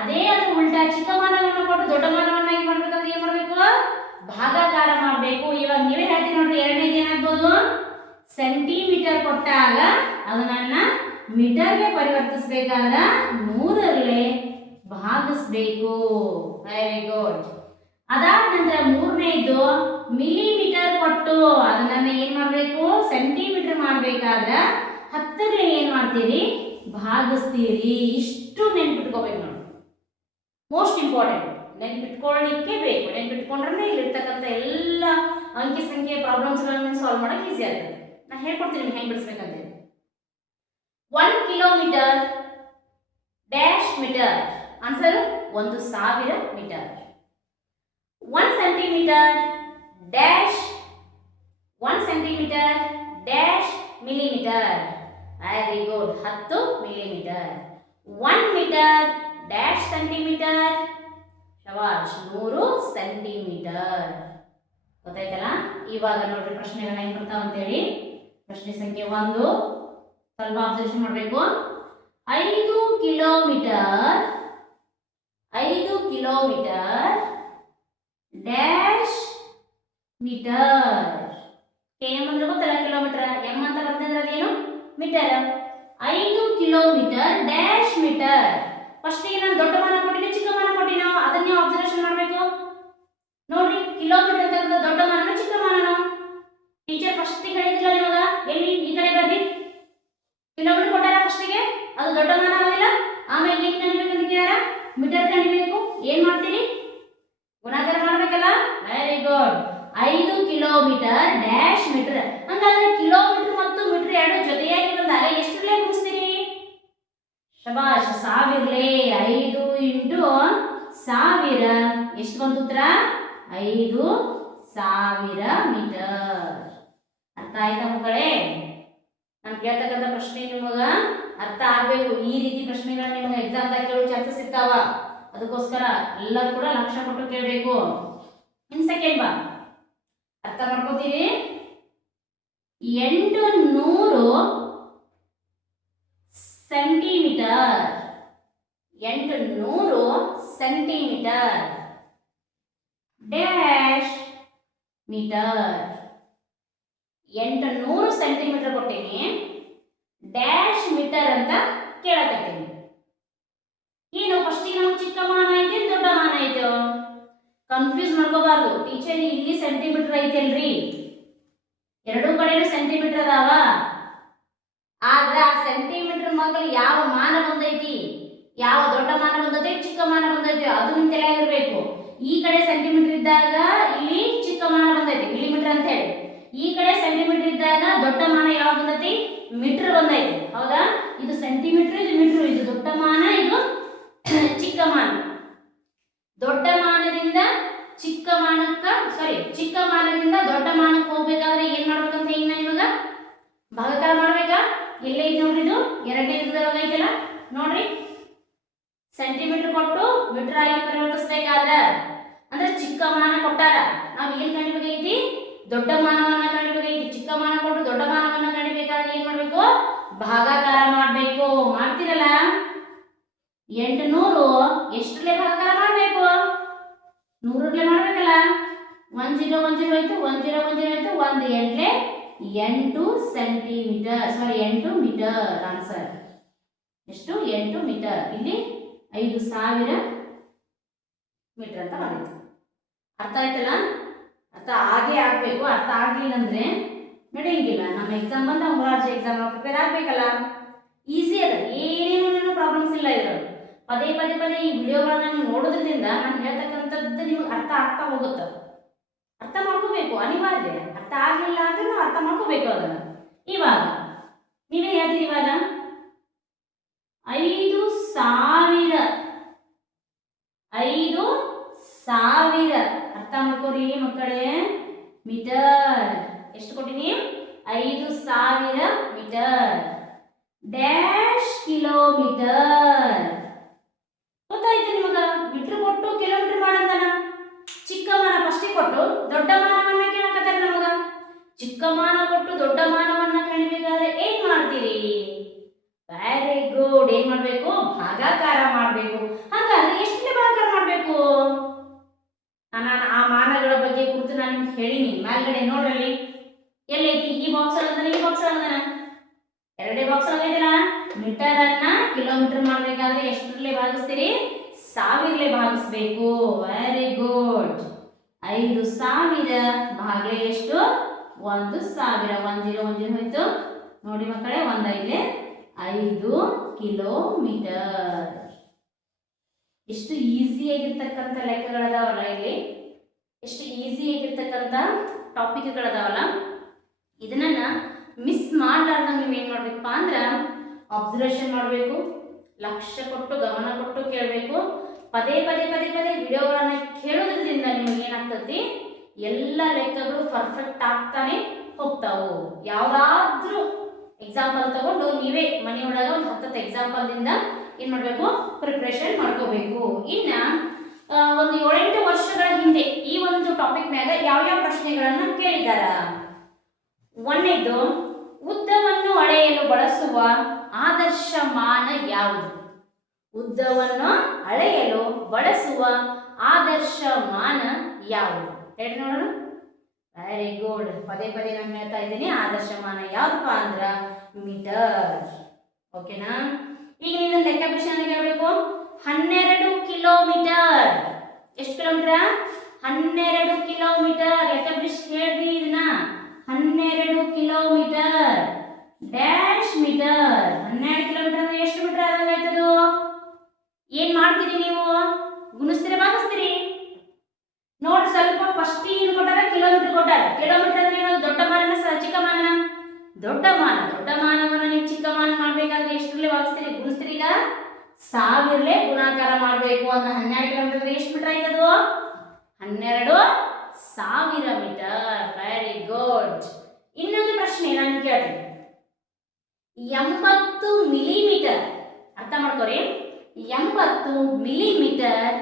Speaker 1: ಅದೇ ಅದು ಉಲ್ಟಾ ಚಿಕ್ಕ ಮಾನವನ್ನು ಕೊಟ್ಟು ದೊಡ್ಡ ಮಾನವನ್ನಾಗಿ ಮಾಡ್ಬೇಕಾದ್ರೆ ಏನ್ ಮಾಡ್ಬೇಕು? ಭಾಗಾಕಾರ ಮಾಡಬೇಕು. ಇವಾಗ ನೀವೇ ಹೇಳ್ತೀವಿ ನೋಡ್ರಿ, ಎರಡನೇದು ಏನಾಗ್ಬೋದು? ಸೆಂಟಿಮೀಟರ್ ಕೊಟ್ಟಾಗ ಅದನ್ನ ಮೀಟರ್ಗೆ ಪರಿವರ್ತಿಸ್ಬೇಕಾದ್ರೆ ನೂರಲ್ಲೇ ಭಾಗಿಸ್ಬೇಕು. ವೆರಿ ಗುಡ್ ಅದಾದ ನಂತರ ಮೂರನೇದು ಮಿಲಿಮೀಟರ್ ಕೊಟ್ಟು ಅದನ್ನ ಏನ್ ಮಾಡಬೇಕು? ಸೆಂಟಿಮೀಟರ್ ಮಾಡ್ಬೇಕಾದ್ರ ಹತ್ತರಲ್ಲಿ ಏನ್ ಮಾಡ್ತೀರಿ? ಭಾಗಿಸ್ತೀರಿ. ಇಷ್ಟು ನೆನ್ಪಿಟ್ಕೋಬೇಕು ನೋಡಿ. ಮೋಸ್ಟ್ ಇಂಪಾರ್ಟೆಂಟ್ ನೆನ್ಪಿಟ್ಕೊಳ್ಳಿಕ್ಕೆ ಬೇಕು. ನೆನ್ಪಿಟ್ಕೊಂಡ್ರೆ ಇಲ್ಲಿರ್ತಕ್ಕಂಥ ಎಲ್ಲ ಅಂಕಿ ಸಂಖ್ಯೆ ಪ್ರಾಬ್ಲಮ್ಸ್ಗಳನ್ನ ಸಾಲ್ವ್ ಮಾಡಕ್ಕೆ ಈಸಿ ಆಗ್ತದೆ. ನಾನು ಹೇಳ್ಕೊಡ್ತೀನಿ ನಿಮ್ಗೆ ಹೆಂಗೆ ಬಿಡಿಸ್ಬೇಕಂತ. One kilometre dash metre answer ಒಂದು ಸಾವಿರ metre one centimetre dash 1 centimetre dash millimetre very good ಹತ್ತು ಮಿಲಿಮೀಟರ್ 1 ಮೀಟರ್ ಡ್ಯಾಶ್ ಸೆಂಟಿಮೀಟರ್ ಶವಾಶ್ ನೂರು ಸೆಂಟಿಮೀಟರ್ ಗೊತ್ತಾಯ್ತಲ್ಲ? ಇವಾಗ ನೋಡ್ರಿ ಪ್ರಶ್ನೆಗಳನ್ನ ಹೆಂಗ್ ಬರ್ತಾವ ಅಂತೇಳಿ. ಪ್ರಶ್ನೆ ಸಂಖ್ಯೆ ಒಂದು. ಸ್ವಲ್ಪ ಅಬ್ಸರ್ವೇಷನ್ ಮಾಡಬೇಕು. ಐದು ಕಿಲೋಮೀಟರ್ ಐದು ಕಿಲೋಮೀಟರ್ ಡ್ಯಾಶ್ ಮೀಟರ್. ಅಂದ್ರೆ ಗೊತ್ತಲ್ಲ ಕಿಲೋಮೀಟರ್ ಎಂ ಅಂತ ಬರ್ತಿದ್ರೆ ಅದೇನು? ಮೀಟರ್. ಐದು ಕಿಲೋಮೀಟರ್ ಡ್ಯಾಶ್ ಮೀಟರ್. ಫಸ್ಟಿಗೆ ನಾನು ದೊಡ್ಡ ಮಾನ ಕೊಟ್ಟಿನಿ, ಚಿಕ್ಕ ಮಾನ ಕೊಟ್ಟಿನ? ಅದನ್ನೇ ಅಬ್ಸರ್ವೇಷನ್ ಮಾಡಬೇಕು. ನೋಡ್ರಿ ಕಿಲೋಮೀಟರ್ ಅಂತ ಅಂದ್ರೆ ದೊಡ್ಡ ಮಾನ ಚಿಕ್ಕ ಮಾನ ಟೀಚರ್ ಫಸ್ಟಿಗೆ ಹೇಳಿದಿಲ್ಲ ನಿಮಗ ಎಲ್ಲಿ? ಈ ಕಡೆ ಬರ್ರಿ. ಕಿಲೋಮೀಟರ್ ಕೊಟ್ಟಾರ ಫಸ್ಟಿಗೆ ಅದು ದೊಡ್ಡ ಮಾನ ಆಗಿಲ್ಲ ಆಮೇಲೆ ಏನ್ ಕಂಡಿಬೇಕು ಅಂತ ಕೇಳ್ಯಾರ? ಮೀಟರ್ ಕಣಿಬೇಕು ಏನು ಮಾಡ್ತೀರಿ ಗುಡ್ ಐದು ಕಿಲೋಮೀಟರ್ ಡ್ಯಾಶ್ ಮೀಟರ್. ಹಂಗಾದ್ರೆ ಕಿಲೋಮೀಟರ್ ಮತ್ತು ಮೀಟರ್ ಎರಡು ಜೊತೆಯಾಗಿ ಬಂದಾಗ ಎಷ್ಟರಲ್ಲೇ ಗುಣಿಸ್ತೀರಿ ಶಬಾಷ್ ಸಾವಿರಲೇ ಐದು ಇಂಟು ಸಾವಿರ. ಎಷ್ಟು ಬಂತು ಉತ್ತರ? ಐದು ಸಾವಿರ ಮೀಟರ್. ಅರ್ಥ ಆಯ್ತಾ ಮಕ್ಕಳೇ? ನಾನು ಕೇಳ್ತಕ್ಕಂಥ ಪ್ರಶ್ನೆ ನಿಮಗ ಅರ್ಥ ಆಗಬೇಕು. ಈ ರೀತಿ ಪ್ರಶ್ನೆಗಳನ್ನ ನಿಮಗೆ ಎಕ್ಸಾಮ್ದಾಗ ಕೇಳೋ ಚಾನ್ಸಸ್ ಸಿಗ್ತಾವ ಅದಕ್ಕೋಸ್ಕರ ಎಲ್ಲರೂ ಕೂಡ ಲಕ್ಷ್ಯ ಕೊಟ್ಟು ಕೇಳಬೇಕು. ಇನ್ ಸೆಕೆಂಡ್ ಬಾ ಅರ್ಥ ಮಾಡ್ಕೋತೀರಿ? ಎಂಟು ನೂರು ಸೆಂಟಿಮೀಟರ್. ಎಂಟು ನೂರು ಸೆಂಟಿಮೀಟರ್. Dash metre. ಎಂಟು ನೂರು ಸೆಂಟಿಮೀಟರ್ ಕೊಟ್ಟೀನಿ. ಡ್ಯಾಶ್ ಮೀಟರ್ ಅಂತ ಕೇಳಕತ್ತೀನಿ. ಏನು ಫಸ್ಟಿಗೆ ನಮ್ಗೆ ಚಿಕ್ಕ ಮಾನ ಐತೆ, ದೊಡ್ಡ ಮಾನ ಐತೋ? ಕನ್ಫ್ಯೂಸ್ ಮಾಡ್ಕೋಬಾರ್ದು. ಟೀಚರ್ ಇಲ್ಲಿ ಸೆಂಟಿಮೀಟರ್ ಐತಲ್ರಿ. ಎರಡೂ ಕಡೆ ಸೆಂಟಿಮೀಟರ್ ಅದಾವ. ಆದ್ರೆ ಆ ಸೆಂಟಿಮೀಟರ್ ಮಕ್ಕಳು ಯಾವ ಮಾನ ಬಂದೈತಿ? ಯಾವ ದೊಡ್ಡ ಮಾನ ಬಂದೈತಿ, ಚಿಕ್ಕ ಮಾನ ಬಂದೈತಿ? ಅದು ನಿಮ್ ತಲೆಯಾಗಿರ್ಬೇಕು. ಈ ಕಡೆ ಸೆಂಟಿಮೀಟರ್ ಇದ್ದಾಗ ಇಲ್ಲಿ ಚಿಕ್ಕ ಮಾನ ಬಂದೈತಿ ಮಿಲಿಮೀಟರ್ ಅಂತ ಹೇಳಿ. ಈ ಕಡೆ ಸೆಂಟಿಮೀಟರ್ ಇದ್ದಾಗ ದೊಡ್ಡ ಮಾನ ಯಾವ ಬಂದೈತಿ? ಮೀಟರ್ ಬಂದೈತಿ. ಹೌದಾ? ಇದು ಸೆಂಟಿಮೀಟರ್ ಇದು ಮೀಟರ್, ಇದು ದೊಡ್ಡ ಮಾನ, ಇದು ಚಿಕ್ಕ ಮಾನ. ದೊಡ್ಡ ಮಾನದಿಂದ ಚಿಕ್ಕ ಮಾನಕ್ಕ ಸಾರಿ ಚಿಕ್ಕ ಮಾನದಿಂದ ದೊಡ್ಡ ಮಾನಕ್ಕೆ ಹೋಗ್ಬೇಕಾದ್ರೆ ಏನ್ ಮಾಡ್ಬೇಕಂತ ಈಗ ಇವಾಗ? ಭಾಗಕಾರ ಮಾಡ್ಬೇಕಾ? ಎಲ್ಲೇ ಐತಿ ನೋಡ್ರಿ ಇದು ಎರಡನೇ ಇದ್ದದಾಗ ಐತಲ್ಲ ನೋಡ್ರಿ. ಸೆಂಟಿಮೀಟರ್ ಕೊಟ್ಟು ಮೀಟರ್ ಆಗಿ ಪರಿವರ್ತಿಸ್ಬೇಕಾದ್ರ, ಅಂದ್ರೆ ಚಿಕ್ಕ ಮಾನ ಕೊಟ್ಟಾರ ನಾವ್ ಏನ್ ಕಂಡಿಬೇಕಾಗೈತಿ ದೊಡ್ಡ ಮಾನವನ್ನ ಕಂಡಿಬೇಕಾಗೈತಿ ಚಿಕ್ಕ ಮಾನ ಕೊಟ್ಟು ದೊಡ್ಡ ಮಾನವನ್ನ ಕಂಡಿಬೇಕಾದ್ರೆ ಏನ್ ಮಾಡ್ಬೇಕು? ಭಾಗಾಕಾರ ಮಾಡ್ಬೇಕು. ಮಾಡ್ತೀರಲ್ಲ? ಎಂಟುನೂರು, ಎಷ್ಟರಲ್ಲೇ ಭಾಗಾಕಾರ ಮಾಡ್ಬೇಕು? ನೂರಲ್ಲೇ ಮಾಡ್ಬೇಕಲ್ಲ? ಒನ್ ಜೀರೋ ಒನ್ ಜೀರೋ ಆಯ್ತು ಒನ್ ಜೀರೋ ಒನ್ ಜೀರೋ ಆಯ್ತು, ಒಂದು ಎಂಟ್ಲೆ ಎಂಟು ಸೆಂಟಿಮೀಟರ್ ಸಾರಿ ಎಂಟು ಮೀಟರ್ ಆನ್ಸರ್ ಎಷ್ಟು? ಎಂಟು ಮೀಟರ್ ಇಲ್ಲಿ ಐದು ಸಾವಿರ ಮೀಟರ್ ಅಂತ ಮಾಡಿತ್ತು ಅರ್ಥ ಆಯ್ತಲ್ಲ? ಅರ್ಥ ಆಗೇ ಆಗಬೇಕು. ಅರ್ಥ ಆಗ್ಲಿಲ್ಲ ಅಂದ್ರೆ ನಡೆಯಂಗಿಲ್ಲ. ನಮ್ಮ ಎಕ್ಸಾಮ್ ಬಂದ ಮೊರಾರ್ಜಿ ಎಕ್ಸಾಮ್ ಪ್ರಿಪೇರ್ ಆಗ್ಬೇಕಲ್ಲ? ಈಸಿ ಅದ. ಏನೇನು ಪ್ರಾಬ್ಲಮ್ಸ್ ಇಲ್ಲ ಇದ್ರಲ್ಲಿ. ಪದೇ ಪದೇ ಪದೇ ಈ ವಿಡಿಯೋಗಳನ್ನ ನೀವು ನೋಡೋದ್ರಿಂದ ನಾನು ಹೇಳ್ತಕ್ಕಂಥದ್ದು ನಿಮಗೆ ಅರ್ಥ ಆಗ್ತಾ ಹೋಗುತ್ತೆ. ಅರ್ಥ ಮಾಡ್ಕೋಬೇಕು, ಅನಿವಾರ್ಯ. ಅರ್ಥ ಆಗಲಿಲ್ಲ ಅಂದ್ರೆ ನಾವು ಅರ್ಥ ಮಾಡ್ಕೋಬೇಕು ಅದನ್ನ. ಇವಾಗ, ನೀವೇ ಹೇಳ್ತೀರಿ ಇವಾಗ? ಐದು ಸಾವಿರ. ಐದು ಸಾವಿರ. ಅರ್ಥ ಮಾಡ್ಕೋರಿ ಮಕ್ಕಳೇ. ಮೀಟರ್. ಎಷ್ಟು ಕೊಟ್ಟಿನಿ? ಐದು ಸಾವಿರ ಮೀಟರ್. ಡ್ಯಾಶ್ ಕಿಲೋಮೀಟರ್ ಗೊತ್ತಾಯ್ತು ನಿಮಗ ಮೀಟರ್ ಕೊಟ್ಟು ಕಿಲೋಮೀಟರ್ ಮಾಡಂದನ ಚಿಕ್ಕ ಮಾನ ಫಸ್ಟಿಗೆ ಕೊಟ್ಟು ದೊಡ್ಡ ಮಾನವನ್ನ ಕೇಳಕತ್ತಾರ ನಮಗ. ಚಿಕ್ಕ ಮಾನ ಕೊಟ್ಟು ದೊಡ್ಡ ಮಾನವನ್ನ ಕಣಿಬೇಕಾದ್ರೆ ಏನ್ ಮಾಡ್ತೀರಿ? ವೆರಿ ಗುಡ್ ಏನ್ ಮಾಡ್ಬೇಕು? ಭಾಗಾಕಾರ ಮಾಡ್ಬೇಕು. ಹಾಗಾದ್ರೆ ಎಷ್ಟನೇ ಭಾಗಾಕಾರ ಮಾಡ್ಬೇಕು? ನಾನು ಆ ಮಾನಗಳ ಬಗ್ಗೆ ಕುರಿತು ನಾನು ನಿಮ್ಗೆ ಹೇಳಿನಿ. ಮೇಲ್ಗಡೆ ನೋಡ್ರಲ್ಲಿ. ಎಲ್ಲೈತಿ? ಈ ಬಾಕ್ಸ್ ಅಲ್ಲದನ ಈ ಬಾಕ್ಸ್ ಅಲ್ಲದನ ಎರಡೇ ಬಾಕ್ಸ್ ಆಗೈತಲ್ಲ ಮೀಟರ್ ಅನ್ನ ಕಿಲೋಮೀಟರ್ ಮಾಡ್ಬೇಕಾದ್ರೆ ಎಷ್ಟರಲ್ಲೇ ಭಾಗಿಸ್ತೀರಿ? ಸಾವಿರಲೆ ಭಾಗಿಸ್ಬೇಕು. ವೆರಿ ಗುಡ್ ಐದು ಸಾವಿರ ಭಾಗ್ಯ ಎಷ್ಟು? ಒಂದು ಸಾವಿರ. ಒಂದು ಜೀರೋ ಒಂದು ಜೀರೋ ಹೋಯ್ತು. ನೋಡಿ ಮಕ್ಕಳೇ, ಒಂದ್ ಐದ್ಲೆ ಐದು ಕಿಲೋಮೀಟರ್. ಎಷ್ಟು ಈಸಿ ಆಗಿರ್ತಕ್ಕಂಥ ಲೆಕ್ಕಗಳದಾವಲ್ಲ ಇಲ್ಲಿ? ಎಷ್ಟು ಈಸಿ ಆಗಿರ್ತಕ್ಕಂಥ ಟಾಪಿಕ್ಗಳದಾವಲ್ಲ ಇದನ್ನ ಮಿಸ್ ಮಾಡಲಾರ್ದಂಗೆ ಏನು ಮಾಡ್ಬೇಕಪ್ಪ ಅಂದ್ರೆ ಅಬ್ಸರ್ವೇಷನ್ ಮಾಡಬೇಕು, ಲಕ್ಷ್ಯ ಕೊಟ್ಟು, ಗಮನ ಕೊಟ್ಟು ಕೇಳಬೇಕು. ಪದೇ ಪದೇ ಪದೇ ಪದೇ ವಿಡಿಯೋಗಳನ್ನ ಕೇಳೋದ್ರಿಂದ ನಿಮಗೆ ಏನಾಗ್ತತಿ ಎಲ್ಲ ಲೆಕ್ಕಗಳು ಪರ್ಫೆಕ್ಟ್ ಆಗ್ತಾನೆ ಹೋಗ್ತಾವು. ಯಾವ್ದಾದ್ರೂ ಎಕ್ಸಾಂಪಲ್ ತಗೊಂಡು ನೀವೇ ಮನೆಯೊಳಗೆ ಒಂದು ಹತ್ತತ್ತು ಎಕ್ಸಾಂಪಲ್ದಿಂದ ಏನು ಮಾಡಬೇಕು? ಪ್ರಿಪ್ರೇಷನ್ ಮಾಡ್ಕೋಬೇಕು. ಇನ್ನ ಒಂದು ಏಳೆಂಟು ವರ್ಷಗಳ ಹಿಂದೆ ಈ ಒಂದು ಟಾಪಿಕ್ ಮ್ಯಾಗ ಯಾವ್ಯಾವ ಪ್ರಶ್ನೆಗಳನ್ನ ಕೇಳಿದಾರ ಒಂದನೇದು ಉದ್ದವನ್ನು ಅಳೆಯಲು ಬಳಸುವ ಆದರ್ಶ ಮಾನ ಯಾವುದು? ಉದ್ದವನ್ನು ಅಳೆಯಲು ಬಳಸುವ ಆದರ್ಶ ಮಾನ ಯಾವುದು? ಹೇಳಿ ನೋಡೋಣ. ವೆರಿ ಗುಡ್ ಪದೇ ಪದೇ ನಾನು ಹೇಳ್ತಾ ಇದ್ದೀನಿ ಆದರ್ಶ ಮಾನ ಯಾವ್ದಪ್ಪ ಅಂದ್ರೆ ಮೀಟರ್ ಓಕೆನಾ ಈಗ ನೀನು ಲೆಕ್ಕ ಪ್ರಶ್ನೆ ಹೇಳ್ಬೇಕು ಹನ್ನೆರಡು ಕಿಲೋಮೀಟರ್ ಎಷ್ಟು ಕಿಲೋಮೀಟರ್ ಹನ್ನೆರಡು ಕಿಲೋಮೀಟರ್ ಲೆಕ್ಕ ಹೇಳ್ರಿ ಇದನ್ನ. ಹನ್ನೆರಡು ಕಿಲೋಮೀಟರ್ ಡ್ಯಾಶ್ ಮೀಟರ್ ಹನ್ನೆರಡು ಕಿಲೋಮೀಟರ್ ಎಷ್ಟು ಮೀಟರ್ ಆದಂಗಾಯ್ತದು ಏನ್ ಮಾಡ್ತೀರಿ ನೀವು? ಗುಣಿಸ್ತೀರಿ ಭಾಗಿಸ್ತೀರಿ ನೋಡ್ರಿ, ಸ್ವಲ್ಪ ಫಸ್ಟ್ ಏನು ಕೊಟ್ಟಾರ? ಕಿಲೋಮೀಟರ್ ಕೊಟ್ಟಾರ. ಕಿಲೋಮೀಟರ್ ಅಂದ್ರೆ ಏನದು ದೊಡ್ಡ ಮಾನನ ಚಿಕ್ಕ ಮಾನನ? ದೊಡ್ಡ ಮಾನ. ದೊಡ್ಡ ಮಾನವನ್ನ ನೀವು ಚಿಕ್ಕ ಮಾನ ಮಾಡ್ಬೇಕಾದ್ರೆ ಎಷ್ಟರಲ್ಲೇ ಭಾಗಿಸ್ತೀರಿ ಗುಣಿಸ್ತೀರಿ ಈಗ ಸಾವಿರಲೆ ಗುಣಾಕಾರ ಮಾಡಬೇಕು. ಅಂದ್ರೆ ಹನ್ನೆರಡು ಕಿಲೋಮೀಟರ್ ಎಷ್ಟು ಮೀಟರ್ ಆಯ್ತದು? ಹನ್ನೆರಡು ಸಾವಿರ ಮೀಟರ್ ವೆರಿ ಗುಡ್ ಇನ್ನೊಂದು ಪ್ರಶ್ನೆ ನಾನು ಕೇಳ್ತೀನಿ. ಎಂಬತ್ತು ಮಿಲಿಮೀಟರ್ ಅರ್ಥ ಮಾಡ್ಕೋರಿ. ಎಂಬತ್ತು ಮಿಲಿಮೀಟರ್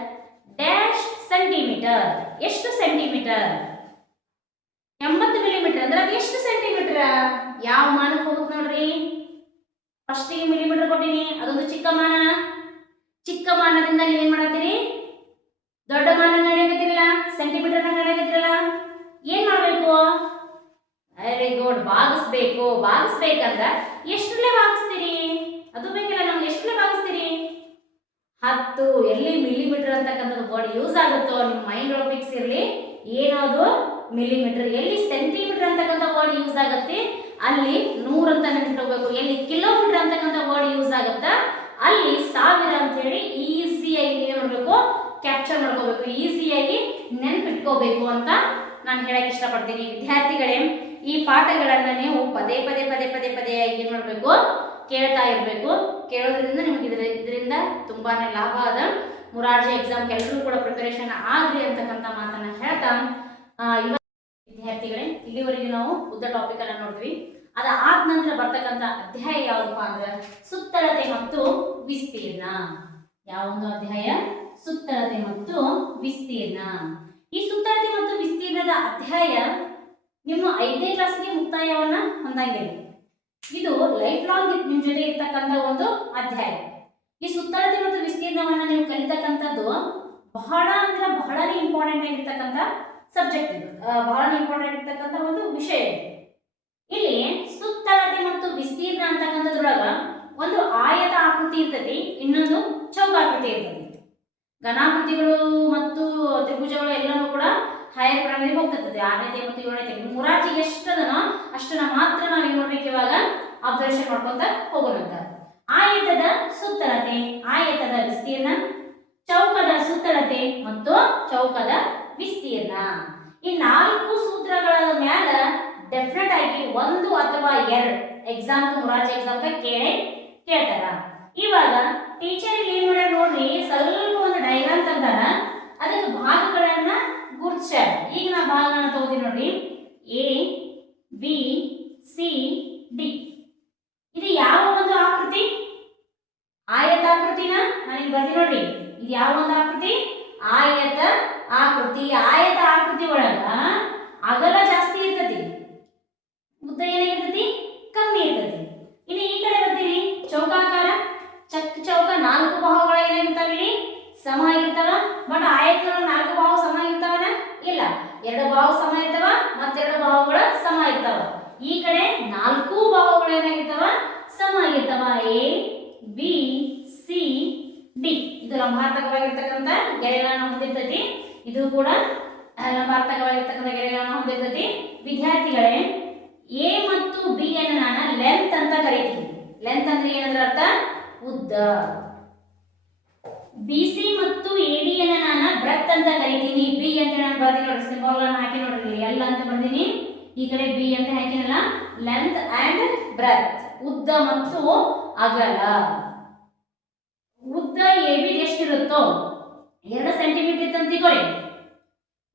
Speaker 1: ಡ್ಯಾಶ್ ಸೆಂಟಿಮೀಟರ್. ಎಷ್ಟು ಸೆಂಟಿಮೀಟರ್? ಎಂಬತ್ತು ಮಿಲಿಮೀಟರ್ ಅಂದ್ರೆ ಅದು ಎಷ್ಟು ಸೆಂಟಿಮೀಟರ್? ಯಾವ ಮಾನಕ್ಕೆ ಹೋಗುತ್ತೆ ನೋಡ್ರಿ? ಫಸ್ಟಿಗೆ ಮಿಲಿಮೀಟರ್ ಕೊಟ್ಟಿನಿ. ಅದೊಂದು ಚಿಕ್ಕ ಮಾನ. ಚಿಕ್ಕ ಮಾನದಿಂದ ನೀವೇನ್ ಮಾಡತ್ತೀರಿ? ದೊಡ್ಡ ಮಾನ ನಡೆಯಕತ್ತಿರಲ್ಲ? ಸೆಂಟಿಮೀಟರ್ನ ನಡೆಯಕತ್ತಿರಲ್ಲ? ಏನ್ ಮಾಡಬೇಕು? ವೆರಿ ಗುಡ್ ಭಾಗಿಸ್ಬೇಕು. ಭಾಗಿಸ್ಬೇಕಂದ್ರ ಎಷ್ಟರಲ್ಲೇ ಭಾಗಿಸ್ತೀರಿ? ಅದು ಬೇಕಿಲ್ಲ ನಮ್ಗೆ. ಎಷ್ಟರಲ್ಲೇ ಭಾಗಿಸ್ತೀರಿ? ಹತ್ತು, ಎಲ್ಲಿ ಮಿಲಿಮೀಟರ್ ಅಂತಕ್ಕಂಥದ್ದು ವರ್ಡ್ ಯೂಸ್ ಆಗುತ್ತೋ, ನಿಮ್ಮ ಮೈಂಡ್ ಒಳಗೆ ಫಿಕ್ಸ್ ಇರಲಿ. ಏನಾದ್ರು ಮಿಲಿಮೀಟರ್ ಎಲ್ಲಿ ಸೆಂಟಿಮೀಟರ್ ಅಂತಕ್ಕಂಥ ವರ್ಡ್ ಯೂಸ್ ಆಗುತ್ತೆ, ಅಲ್ಲಿ ನೂರು ಅಂತ ನೆನ್ಪಿಟ್ಕೋಬೇಕು. ಎಲ್ಲಿ ಕಿಲೋಮೀಟರ್ ಅಂತಕ್ಕಂಥ ವರ್ಡ್ ಯೂಸ್ ಆಗುತ್ತಾ, ಅಲ್ಲಿ ಸಾವಿರ ಅಂತ ಹೇಳಿ ಈಸಿಯಾಗಿ ನೀವೇ ಮಾಡಬೇಕು ಕ್ಯಾಪ್ಚರ್ ಮಾಡ್ಕೋಬೇಕು. ಈಸಿಯಾಗಿ ನೆನ್ಪಿಟ್ಕೋಬೇಕು ಅಂತ ನಾನು ಹೇಳಕ್ ಇಷ್ಟಪಡ್ತೀನಿ. ವಿದ್ಯಾರ್ಥಿಗಳೇ, ಈ ಪಾಠಗಳನ್ನು ನೀವು ಪದೇ ಪದೇ ಪದೇ ಪದೇ ಪದೇ ಏನ್ ಮಾಡಬೇಕು? ಕೇಳ್ತಾ ಇರಬೇಕು. ಕೇಳೋದ್ರಿಂದ ನಿಮಗೆ ಇದ್ರ ಇದರಿಂದ ತುಂಬಾನೇ ಲಾಭ ಆದ ಮುರಾರ್ಜಿ ಎಕ್ಸಾಮ್ ಎಲ್ಲರೂ ಕೂಡ ಪ್ರಿಪರೇಷನ್ ಆಗ್ರಿ ಅಂತಕ್ಕಂಥ ಮಾತನ್ನ ಹೇಳ್ತಾ ಇವತ್ತು ವಿದ್ಯಾರ್ಥಿಗಳೇ, ಇಲ್ಲಿವರೆಗೂ ನಾವು ಉದ್ದ ಟಾಪಿಕ್ ಅನ್ನ ನೋಡಿದ್ವಿ. ಅದ ಆದ ನಂತರ ಬರ್ತಕ್ಕಂಥ ಅಧ್ಯಾಯ ಯಾವುದಪ್ಪ ಅಂದ್ರೆ ಸುತ್ತಳತೆ ಮತ್ತು ವಿಸ್ತೀರ್ಣ. ಯಾವ ಒಂದು ಅಧ್ಯಾಯ? ಸುತ್ತಳತೆ ಮತ್ತು ವಿಸ್ತೀರ್ಣ. ಈ ಸುತ್ತಳತೆ ಮತ್ತು ವಿಸ್ತೀರ್ಣದ ಅಧ್ಯಾಯ ನಿಮ್ಮ ಐದನೇ ಕ್ಲಾಸ್ಗೆ ಮುಕ್ತಾಯವನ್ನ ಹೊಂದಂಗಿಲ್ಲ ಇದು ಲೈಫ್ ಲಾಂಗ್ ನಿಮ್ ಜೊತೆ ಇರ್ತಕ್ಕಂಥ ಒಂದು ಅಧ್ಯಾಯ. ಈ ಸುತ್ತಳತೆ ಮತ್ತು ವಿಸ್ತೀರ್ಣವನ್ನ ನೀವು ಕಲಿತಕ್ಕಂಥದ್ದು ಬಹಳ ಅಂದ್ರೆ ಬಹಳನೇ ಇಂಪಾರ್ಟೆಂಟ್ ಆಗಿರ್ತಕ್ಕಂಥ ಸಬ್ಜೆಕ್ಟ್ ಇದು. ಬಹಳ ಇಂಪಾರ್ಟೆಂಟ್ ಆಗಿರ್ತಕ್ಕಂಥ ಒಂದು ವಿಷಯ ಇಲ್ಲಿ ಸುತ್ತಳತೆ ಮತ್ತು ವಿಸ್ತೀರ್ಣ ಅಂತಕ್ಕಂಥದ್ರೊಳಗ ಒಂದು ಆಯತ ಆಕೃತಿ ಇರ್ತೈತಿ, ಇನ್ನೊಂದು ಚೌಕಾಕೃತಿ ಇರ್ತದೆ ಘನಾಕೃತಿಗಳು ಮತ್ತು ತ್ರಿಭುಜಗಳು ಎಲ್ಲನೂ ಕೂಡ ಹೈಯರ್ ಪ್ರೈಮರಿಗೆ ಹೋಗ್ತಿರ್ತದೆ ಆರನೇ ಮತ್ತು ಏಳನೇತೆ ಎಷ್ಟು ಅದನೋ ಅಷ್ಟನ್ನ ಮಾತ್ರ ನಾವು ಏನ್ ಮಾಡ್ಬೇಕು ಇವಾಗ. ಅಬ್ಸರ್ವೇಷನ್ ಮಾಡ್ಕೊಂತ ಹೋಗೋಣಂತ. ಆಯತದ ಸುತ್ತಳತೆ, ಆಯತದ ವಿಸ್ತೀರ್ಣ, ಚೌಕದ ಸುತ್ತಳತೆ ಮತ್ತು ಚೌಕದ ವಿಸ್ತೀರ್ಣ. ಈ ನಾಲ್ಕು ಸೂತ್ರಗಳ ಮ್ಯಾಲ ಡೆಫಿನೆಟ್ ಆಗಿ ಒಂದು ಅಥವಾ ಎರಡು ಎಕ್ಸಾಮ್ ಮುರಾರ್ಜಿ ಎಕ್ಸಾಮ್ ಕೇಳಿ ಕೇಳ್ತಾರ. ಇವಾಗ ಟೀಚರ್ ಏನ್ ಮಾಡ್ಯಾರ ನೋಡ್ರಿ, ಸ್ವಲ್ಪ ಒಂದು ಡೈಗ್ರಾಮ್ ತಂದಾರ. ಅದಕ್ಕೆ ಭಾಗಗಳನ್ನ ಭಾಗಗಳನ್ನ ತಗೋತೀನಿ ನೋಡ್ರಿ ಎ ಬಿ ಸಿ ಡಿ ಇದು ಯಾವ ಒಂದು ಆಕೃತಿ ಆಯತಾಕೃತಿನ ನಾನು ಬರ್ದಿ ನೋಡ್ರಿ ಇದು ಯಾವ ಒಂದು ಆಕೃತಿ ಆಯತ ಆಕೃತಿ ಆಯತ ಆಕೃತಿ ಒಳಗ ಅಗಲ ಜಾಸ್ತಿ ಇರ್ತತಿ ಉದ್ದ ಏನಾಗಿರ್ತತಿ ಕಮ್ಮಿ ಇರ್ತತಿ ಇನ್ನು ಈ ಕಡೆ ಬರ್ತೀವಿ ಚೌಕಾಕಾರ ಚಕ್ ಚೌಕ ನಾಲ್ಕು ಬಾಹುಗಳು ಏನಾಗಿರ್ತಾವ ಇಲ್ಲಿ ಸಮ ಇರ್ತಾವ ಬಟ್ ಆಯತಗಳು ನಾಲ್ಕು ಬಾಹು ಸಮ ಇರ್ತಾವನ ಇಲ್ಲ ಎರಡು ಬಾಹು ಸಮ ಇರ್ತಾವ ಮತ್ತೆರಡು ಬಾಹುಗಳು ಸಮ ಇರ್ತಾವ ಈ ಕಡೆ ನಾಲ್ಕು ಬಾಹುಗಳು ಏನಾಗಿರ್ತಾವ ಸಮ ಆಗಿರ್ತಾವ ಎ ಬಿ ಸಿ ಡಿ ಇದು ಲಂಬಾರ್ಥಕವಾಗಿರ್ತಕ್ಕಂಥ ಗೆರೆಗಳನ್ನ ಹೊಂದಿರ್ತೈತಿ ಇದು ಕೂಡ ಆ, ಲಂಬಾರ್ಥಕವಾಗಿರ್ತಕ್ಕಂಥ ಗೆರೆಗಳನ್ನ ಹೊಂದಿರ್ತೈತಿ ವಿದ್ಯಾರ್ಥಿಗಳೇ ಎ ಮತ್ತು ಬಿ ಅನ್ನು ನಾನು ಲೆಂತ್ ಅಂತ ಕರಿತೀನಿ ಲೆಂತ್ ಅಂದ್ರೆ ಅರ್ಥ? ಉದ್ದ. ಬಿಸಿ ಮತ್ತು ಎ ಡಿ ಅನ್ನ ನಾನು ಬ್ರತ್ ಅಂತ ಕರಿತೀನಿ. ಬಿ ಅಂತ ನಾನು ಬರ್ತೀನಿ ನೋಡಿ ಸಿಂಬಲ್ಗಳನ್ನ ಹಾಕಿ ನೋಡ್ರಿ ಎಲ್ ಅಂತ ಬರ್ತೀನಿ ಈ ಕಡೆ ಬಿ ಅಂತ ಹಾಕಿನಲ್ಲ. ಲೆಂತ್ ಅಂಡ್ ಬ್ರತ್ ಉದ್ದ ಮತ್ತು ಅಗಲ. ಉದ್ದ ಎ ಬಿ ಎಷ್ಟಿರುತ್ತೋ? ಎರಡು ಸೆಂಟಿಮೀಟರ್ ಇತ್ತು ಅಂತ ತಿಳ್ಕೊಳ್ಳಿ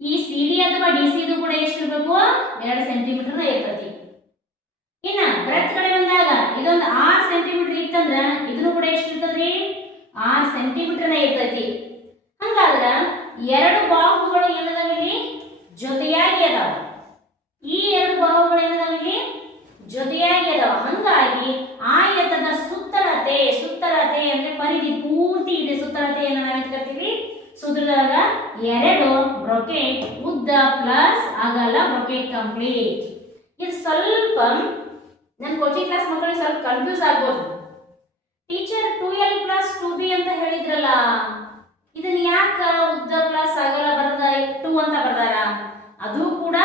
Speaker 1: ಈ ಸಿ ಡಿ ಅಥವಾ ಡಿ ಸಿ ಇದು ಕೂಡ ಎಷ್ಟಿರ್ಬೇಕು? ಎರಡು ಸೆಂಟಿಮೀಟರ್ ಇರ್ತತಿ. ಇನ್ನ ಬ್ರೆತ್ ಕಡೆ ಬಂದಾಗ ಇದೊಂದು ಆರು ಸೆಂಟಿಮೀಟರ್ ಇತ್ತಂದ್ರ ಇದನ್ನು ಕೂಡ ಎಷ್ಟು ಎಷ್ಟಿರ್ತದ್ರಿ ಆರು ಸೆಂಟಿಮೀಟರ್ನ ಇರ್ತೈತಿ. ಹಂಗಾದ್ರ ಎರಡು ಬಾಹುಗಳು ಏನದಾವಿಲ್ಲಿ ಜೊತೆಯಾಗಿ ಅದಾವ. ಈ ಎರಡು ಬಾಹುಗಳು ಏನದಾವಿಲ್ಲಿ ಜೊತೆಯಾಗಿ ಅದಾವ. ಹಂಗಾಗಿ ಆಯತದ ಸುತ್ತಳತೆ ಸುತ್ತಳತೆ ಅಂದ್ರೆ ಪರಿಧಿ ಪೂರ್ತಿ ಇದೆ ಸುತ್ತಳತೆಯನ್ನು ನಾವು ಕರಿತೀವಿ ಸೂತ್ರದಾಗ ಎರಡು ಬ್ರೊಕೆಟ್ ಉದ್ದ ಪ್ಲಸ್ ಅಗಲ ಬ್ರೊಕೆಟ್ ಕಂಪ್ಲೀಟ್. ಇದು ಸ್ವಲ್ಪ ನನ್ನ ಕೋಚಿಂಗ್ ಕ್ಲಾಸ್ ಮಕ್ಕಳಿಗೆ ಸ್ವಲ್ಪ ಕನ್ಫ್ಯೂಸ್ ಆಗ್ಬೋದು. Teacher two L plus two B ಅಂತ ಹೇಳಿದ್ರಲ್ಲ ಇದನ್ನ ಯಾಕೆ ಉದ್ದ ಪ್ಲಸ್ ಅಗಲ ಬರದ ಟೂ ಅಂತ ಬರ್ದಾರ? ಅದು ಕೂಡ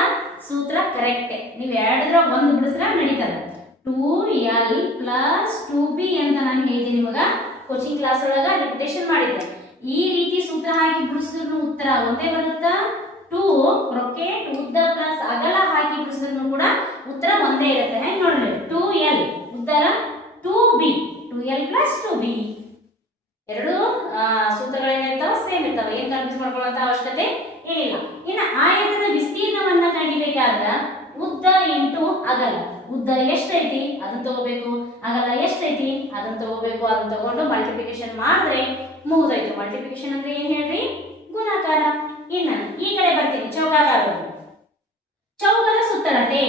Speaker 1: ಸೂತ್ರ ಕರೆಕ್ಟೇ ನೀವು ಎರಡರ ಒಂದು ಬಿಡಿಸ್ರ ನಡೀತದೆ. Two L plus two B ಅಂತ ನಾನು ಹೇಳಿದ್ದೀನಿ ಇವಾಗ ಕೋಚಿಂಗ್ ಕ್ಲಾಸ್ ಒಳಗ ರಿಪಿಟೇಷನ್ ಮಾಡಿದ್ದೆ. ಈ ರೀತಿ ಸೂತ್ರ ಹಾಕಿ ಬಿಡಿಸಿದ್ರು ಉತ್ತರ ಒಂದೇ ಬರುತ್ತಾ? ಟೂ ರೊಕೆಟ್ ಉದ್ದ ಪ್ಲಸ್ ಅಗಲ ಹಾಕಿ ಬಿಡಿಸಿದ್ರು ಕೂಡ ಉತ್ತರ ಒಂದೇ ಇರುತ್ತೆ. ಹೆಂಗ್ ನೋಡ್ರಿ? Two L. ಉತ್ತರ two B. Two L plus two B. ಎರಡು ಸೂತ್ರಗಳೇನಿರ್ತಾವ ಸೇಮ್ ಇರ್ತಾವ ಏನ್ ಕನ್ಫ್ಯೂಸ್ ಮಾಡ್ಕೊಳ್ಳುವಂತ ಅವಶ್ಯಕತೆ ಏನಿಲ್ಲ. ಇನ್ನು ಆಯತದ ವಿಸ್ತೀರ್ಣವನ್ನ ಕಂಡಿಬೇಕಾದ್ರ ಉದ್ದ ಇಂಟು ಅಗಲ. ಉದ್ದ ಎಷ್ಟೈತಿ? ಅದನ್ನ ತಗೋಬೇಕು. ಅಗಲ ಎಷ್ಟೈತಿ? ಅದನ್ನ ತಗೋಬೇಕು. ಅದನ್ನ ತಗೊಂಡು ಮಲ್ಟಿಪ್ಲಿಕೇಶನ್ ಮಾಡಿದ್ರೆ ಮುಗಿದೋಯ್ತು ಮಲ್ಟಿಪ್ಲಿಕೇಶನ್ ಅಂದ್ರೆ ಏನ್ ಹೇಳ್ರಿ? ಗುಣಾಕಾರ. ಇನ್ನ ಈ ಕಡೆ ಬರ್ತೀನಿ ಚೌಕಾಕಾರ ಚೌಕದ ಸುತ್ತಳತೆ.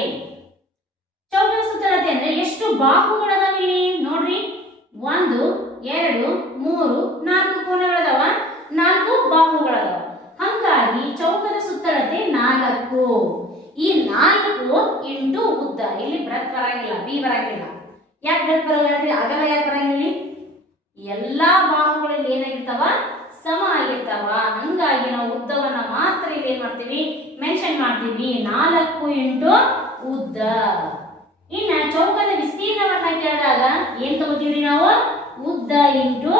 Speaker 1: ಚೌಕದ ಸುತ್ತಳತೆ ಅಂದ್ರೆ ಎಷ್ಟು ಬಾಹುಗಳದಾವ ಇಲ್ಲಿ? ನೋಡ್ರಿ. ಒಂದು, ಎರಡು, ಮೂರು, ನಾಲ್ಕು ಕೋನಗಳದಾವ. ನಾಲ್ಕು ಬಾಹುಗಳದಾವ. ಹಂಗಾಗಿ ಚೌಕದ ಸುತ್ತಳತೆ ನಾಲ್ಕು. ಈ ನಾಲ್ಕು ಇಂಟು ಉದ್ದ. ಇಲ್ಲಿ ಬ್ರತ್ ಬರಂಗಿಲ್ಲ, ಬಿ ಬರಂಗಿಲ್ಲ. ಯಾಕೆ ಬ್ರತ್ ಬರಲ್ಲ ಅಗಲ ಯಾಕೆ ಬರಂಗಿಲ್ಲ? ಎಲ್ಲಾ ಬಾಹುಗಳಲ್ಲಿ ಏನಾಗಿರ್ತಾವ? ಸಮ ಆಗಿರ್ತಾವ, ಹಂಗಾಗಿ ನಾವು ಉದ್ದವನ್ನ ಮಾತ್ರ ಇಲ್ಲಿ ಏನ್ ಮಾಡ್ತೀವಿ? ಮೆನ್ಷನ್ ಮಾಡ್ತೀವಿ. ನಾಲ್ಕು ಇಂಟು ಉದ್ದ. ಇನ್ನ ಚೌಕದ ವಿಸ್ತೀರ್ಣವನ್ನ ಕೇಳಿದಾಗ ಏನ್ ತಗೋತೀವಿ ನಾವು? ಉದ್ದ ಇಂಟು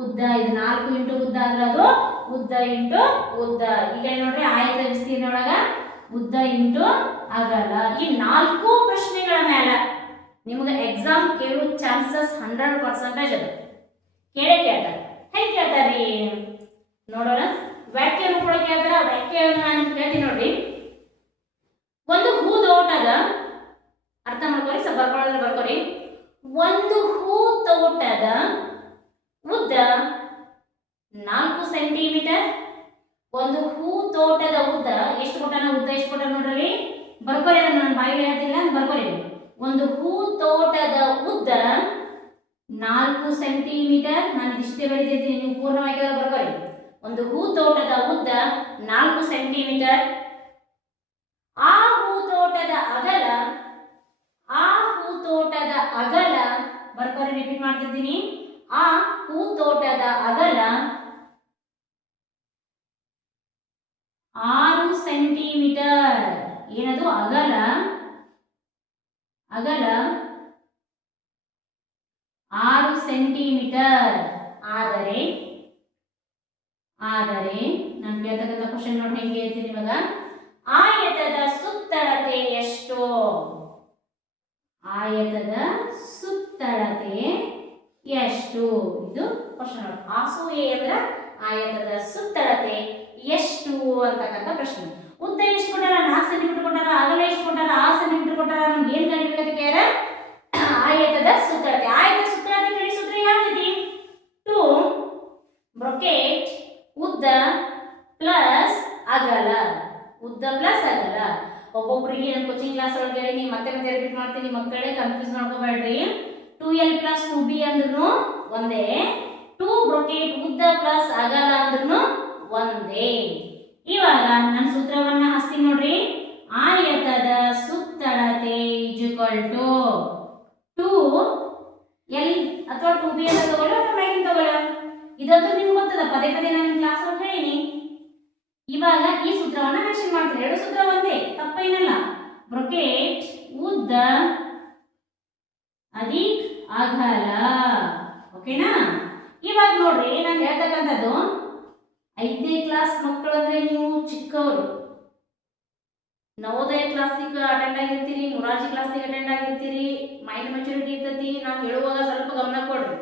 Speaker 1: ಉದ್ದ. ಇದು ನಾಲ್ಕು ಇಂಟು ಉದ್ದ ಅಂದ್ರೆ ಅದು ಉದ್ದ ಇಂಟು ಉದ್ದ. ಈಗ ನೋಡ್ರಿ? ಆಯತ ವಿಸ್ತೀರ್ಣ ಒಳಗ ಉದ್ದ ಇಂಟು ಅಗಲ. ಈ ನಾಲ್ಕು ಪ್ರಶ್ನೆಗಳ ಮೇಲೆ ನಿಮ್ಗೆ ಎಕ್ಸಾಮ್ ಕೇಳೋ ಚಾನ್ಸಸ್ ಹಂಡ್ರೆಡ್ ಪರ್ಸೆಂಟೇಜ್ ಅದ. ಕೇಳೇ ಕೇಳ್ತಾರೆ. ಹೆಂಗೆ ಕೇಳ್ತಾರ್ರಿ ನೋಡೋಣ. ವ್ಯಾಖ್ಯ ರೂಪೊಳಗೆ ಕೇಳ್ತಾರ ವ್ಯಾಖ್ಯೆಯನ್ನು ನಾನು ಹೇಳ್ತೀನಿ ನೋಡ್ರಿ. ಒಂದು ಹೂ ತೋಟದ, ಅರ್ಥ ಮಾಡ್ಕೊರಿ ಸ್ವಲ್ಪ ಬರ್ಕೊಳ್ಳೋದ್ರೆ ಬರ್ಕೊರಿ ಒಂದು ಹೂ ತೋಟದ ಉದ್ದ ನಾಲ್ಕು ಸೆಂಟಿಮೀಟರ್. ಒಂದು ಹೂ ತೋಟದ ಉದ್ದ ಎಷ್ಟು ಕೊಟ್ಟಾನ? ಉದ್ದ ಎಷ್ಟು ಕೊಟ್ಟಾನ ನೋಡ್ರಿ? ಬರ್ಕೊರಿ ನಾನು ಬಾಯಿಗೆ ಹೇಳ್ತಿಲ್ಲ ಬರ್ಕೊರಿ ಒಂದು ಹೂ ತೋಟದ ಉದ್ದ ನಾಲ್ಕು ಸೆಂಟಿಮೀಟರ್. ನಾನು ಇಷ್ಟೇ ಬರೆದಿದ್ದೀನಿ, ನೀವು ಪೂರ್ಣವಾಗಿ ಬರ್ಕೊಳ್ಳಿ. ಒಂದು ಹೂ ತೋಟದ ಉದ್ದ ನಾಲ್ಕು ಸೆಂಟಿಮೀಟರ್. ಆ ಹೂ ತೋಟದ ಅಗಲ, ಆ ಹೂ ತೋಟದ ಅಗಲ, ಬರ್ಕೊಳ್ಳಿ ರಿಪೀಟ್ ಮಾಡ್ತಿದ್ದೀನಿ. ಆ ಹೂ ತೋಟದ ಅಗಲ ಆರು ಸೆಂಟಿಮೀಟರ್. ಏನದು? ಅಗಲ. ಅಗಲ ಆರು ಸೆಂಟಿಮೀಟರ್. ಆದರೆ ಆದರೆ, ನಾನು ಕೇಳ್ತಕ್ಕಂಥ ಕ್ವಶನ್ ನೋಡಿ ಹೆಂಗೆ ಹೇಳ್ತೀನಿ ಇವಾಗ. ಆಯತದ ಸುತ್ತಳತೆ ಎಷ್ಟು? ಆಯತದ ಸುತ್ತಳತೆ ಎಷ್ಟು? ಇದು ಕ್ವಶನ್ ಆಸೂಯೆ ಅಂದ್ರೆ ಆಯತದ ಸುತ್ತಳತೆ ಎಷ್ಟು ಅಂತಕ್ಕಂಥ ಪ್ರಶ್ನೆ. ಉದ್ದ ಎಷ್ಟು ಕೊಟ್ಟಾರ? ನಾಲ್ಕು ಸೆಂಟಿಮೀಟರ್ ಕೊಟ್ಟಾರ? ಅಗಲ ಎಷ್ಟು ಕೊಟ್ಟಾರ? ಆರು ಸೆಂಟಿಮೀಟರ್ ಕೊಟ್ಟಾರ? ನಮ್ಗೆ ಏನ್ ಕಂಡಿಡ್ಬೇಕಂತ ಕೇಳ ಆಯತದ ಸುತ್ತಳತೆ. ಆಯತ ಸುತ್ತಳತೆ ಕಡೆ ಸೂತ್ರ ಯಾವ್ದಿದೆ ಟು ಬ್ರೊಕೆಟ್ ಉದ್ದ ಪ್ಲಸ್ ಅಗಲ. ಉದ್ದ ಪ್ಲಸ್ ಅಗಲ. ಒಬ್ಬೊಬ್ಬರಿಗೆ ಕೋಚಿಂಗ್ ಕ್ಲಾಸ್ ಒಳಗೆ ಹೇಳಿ, ನೀವು ಮತ್ತೆ ಮತ್ತೆ ರಿಪೀಟ್ ಮಾಡ್ತೀನಿ ಮಕ್ಕಳೇ confuse ಮಾಡ್ಕೋಬೇಡ್ರಿ. Two L plus two B ಅಂದ್ರೂ ಒಂದೇ. ಟೂ ಬ್ರೊಕೆಟ್ ಉದ್ದ ಪ್ಲಸ್ ಅಗಲ ಅಂದ್ರೂ ಒಂದೇ. ಇವಾಗ ನನ್ನ ಸೂತ್ರವನ್ನ ಹಸ್ತೀನಿ ನೋಡ್ರಿ. ಆಯತದ ಸುತ್ತಳತೆ ಇಜುಕಲ್ ಟು ಟೂ ಎಲ್ ಅಥವಾ ಟೂ ಬಿ ಅಂತ ತಗೊಳ್ಳೋ ಅಥವಾ ಮ್ಯಾಗಿನ್ ತಗೊಳ್ಳ? ಇದಂತೂ ನಿಮ್ಗೆ ಗೊತ್ತದ ಪದೇ ಪದೇ ನಾನು ಕ್ಲಾಸ್ ಅವ್ರು ಹೇಳಿನಿ. ಇವಾಗ ಈ ಸೂತ್ರವನ್ನ ಮೆನ್ಷನ್ ಮಾಡ್ತೀನಿ ಎರಡು ಸೂತ್ರ ಒಂದೇ, ತಪ್ಪೇನಲ್ಲ. ಬ್ರೊಕೇಟ್ ಉದ್ದ ಅಧಿಕ್ ಅಗಲ ಓಕೆನಾ ಇವಾಗ ನೋಡ್ರಿ, ನಾನು ಹೇಳ್ತಕ್ಕಂಥದ್ದು, ಐದನೇ ಕ್ಲಾಸ್ ಮಕ್ಕಳು ಅಂದ್ರೆ ನೀವು ಚಿಕ್ಕವರು. ನವೋದಯ ಕ್ಲಾಸಿಗೆ ಅಟೆಂಡ್ ಆಗಿರ್ತೀರಿ ಮುರಾಜಿ ಕ್ಲಾಸಿಗೆ ಅಟೆಂಡ್ ಆಗಿರ್ತೀರಿ ಮೈಂಡ್ ಮೆಚುರಿಟಿ ಇರ್ತೈತಿ, ನಾವು ಹೇಳುವಾಗ ಸ್ವಲ್ಪ ಗಮನ ಕೊಡ್ರಿ.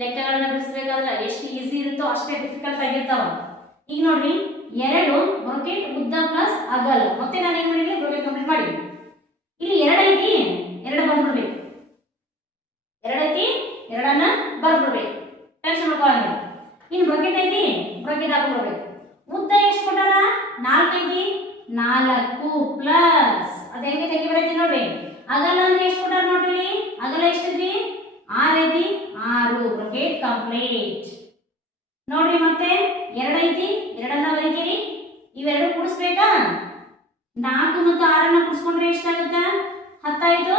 Speaker 1: ಲೆಕ್ಕಗಳನ್ನ ಬಿಡಿಸ್ಬೇಕಾದ್ರೆ ಎಷ್ಟು ಈಸಿ ಇರುತ್ತೋ ಅಷ್ಟೇ ಡಿಫಿಕಲ್ಟ್ ಆಗಿರ್ತಾವ. ಈಗ ನೋಡ್ರಿ, ಎರಡು ಬ್ರೊಕೆಟ್ ಉದ್ದ ಪ್ಲಸ್ ಅಗಲ. ಮತ್ತೆ ನಾನು ಏನ್ ಮಾಡಿದ್ರಿ ಬ್ರೊಕೆಟ್ ಕಂಪ್ಲೀಟ್ ಮಾಡಿ ಇಲ್ಲಿ ಎರಡು ಐತಿ, ಎರಡು ಬರ್ಬಿಡ್ಬೇಕು ಎರಡೈತಿ ಎರಡನ್ನ ಬರ್ಬಿಡ್ಬೇಕು ಟೆನ್ಷನ್ ಮಾಡ್ಕೊಳ್ಳಂಗಿಲ್ಲ ಇನ್ನು ಬ್ರೊಕೆಟ್ ಐತಿ, ಬ್ರೊಕೆಟ್ ಹಾಕೊಂಡ್ಬಿಡ್ಬೇಕು ಉದ್ದ ಎಷ್ಟು ಕೊಟ್ಟಾರ? ನಾಲ್ಕು ಐತಿ. ನಾಲ್ಕು ಪ್ಲಸ್. ಅದ ಹೆಂಗೆ ತೆಗಿ ಬರೈತಿ ನೋಡ್ರಿ? ಅಗಲ ಅಂದ್ರೆ ಎಷ್ಟು ಕೊಟ್ಟಾರ ನೋಡ್ರಿ? ಅಗಲ ಎಷ್ಟೈತಿ ಆರು ಐತಿ ಆರು. ಬ್ರೊಕೆಟ್ ಕಂಪ್ಲೀಟ್ ನೋಡ್ರಿ ಮತ್ತೆ, ಎರಡೈತಿ, ಎರಡನ್ನ ಬರೀತೀರಿ. ಇವೆರಡು ಕೂಡಿಸ್ಬೇಕಾ? ನಾಲ್ಕು ಮತ್ತು ಆರನ್ನ ಕೂಡಿಸ್ಕೊಂಡ್ರೆ ಎಷ್ಟಾಗುತ್ತೆ? ಹತ್ತಾಯ್ತು,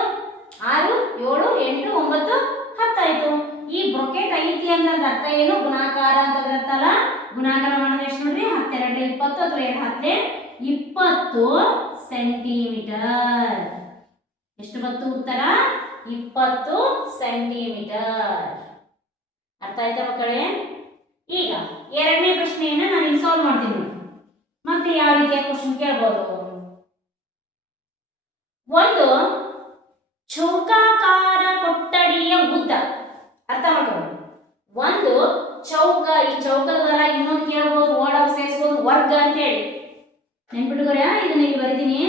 Speaker 1: ಆರು, ಏಳು, ಎಂಟು, ಒಂಬತ್ತು, ಹತ್ತಾಯ್ತು. ಈ ಬ್ರೊಕೆಟ್ ಐತಿ ಅದ್ರ ಅರ್ಥ ಏನು? ಗುಣಾಕಾರ ಅಂತ ಇರುತ್ತಲ್ಲ ಗುಣಾಕಾರ ಮಾಡಿದ್ರೆ ಎಷ್ಟು ನೋಡ್ರಿ? ಹತ್ತೆರಡು, ಇಪ್ಪತ್ತು ಅಥವಾ ಎರಡು ಹತ್ತೆ ಇಪ್ಪತ್ತು ಸೆಂಟಿಮೀಟರ್. ಎಷ್ಟು ಬಂತು ಉತ್ತರ? ಇಪ್ಪತ್ತು ಸೆಂಟಿಮೀಟರ್. ಅರ್ಥ ಆಯ್ತಾ ಮಕ್ಕಳೇ? ಈಗ ಎರಡನೇ ಪ್ರಶ್ನೆಯನ್ನ ನಾನು ಸಾಲ್ವ್ ಮಾಡ್ತೀನಿ. ಮತ್ತೆ ಯಾವ ರೀತಿಯ ಕ್ವಶನ್ ಕೇಳ್ಬೋದು? ಒಂದು ಚೌಕಾಕಾರ ಕೊಠಡಿಯ ಉದ್ದ. ಅರ್ಥ ಮಾಡ್ಕೊಂಡು ಒಂದು ಚೌಕ, ಈ ಚೌಕದ ಇನ್ನೊಂದು ಕೇಳ್ಬೋದು ಓಡಾಗ ಸೇರಿಸ್ಬೋದು ವರ್ಗ ಅಂತ ಹೇಳಿ ನೆನ್ಪಿಟ್ಕೊಳ್ಯ? ಇದನ್ನ ಇಲ್ಲಿ ಬರೀತೀನಿ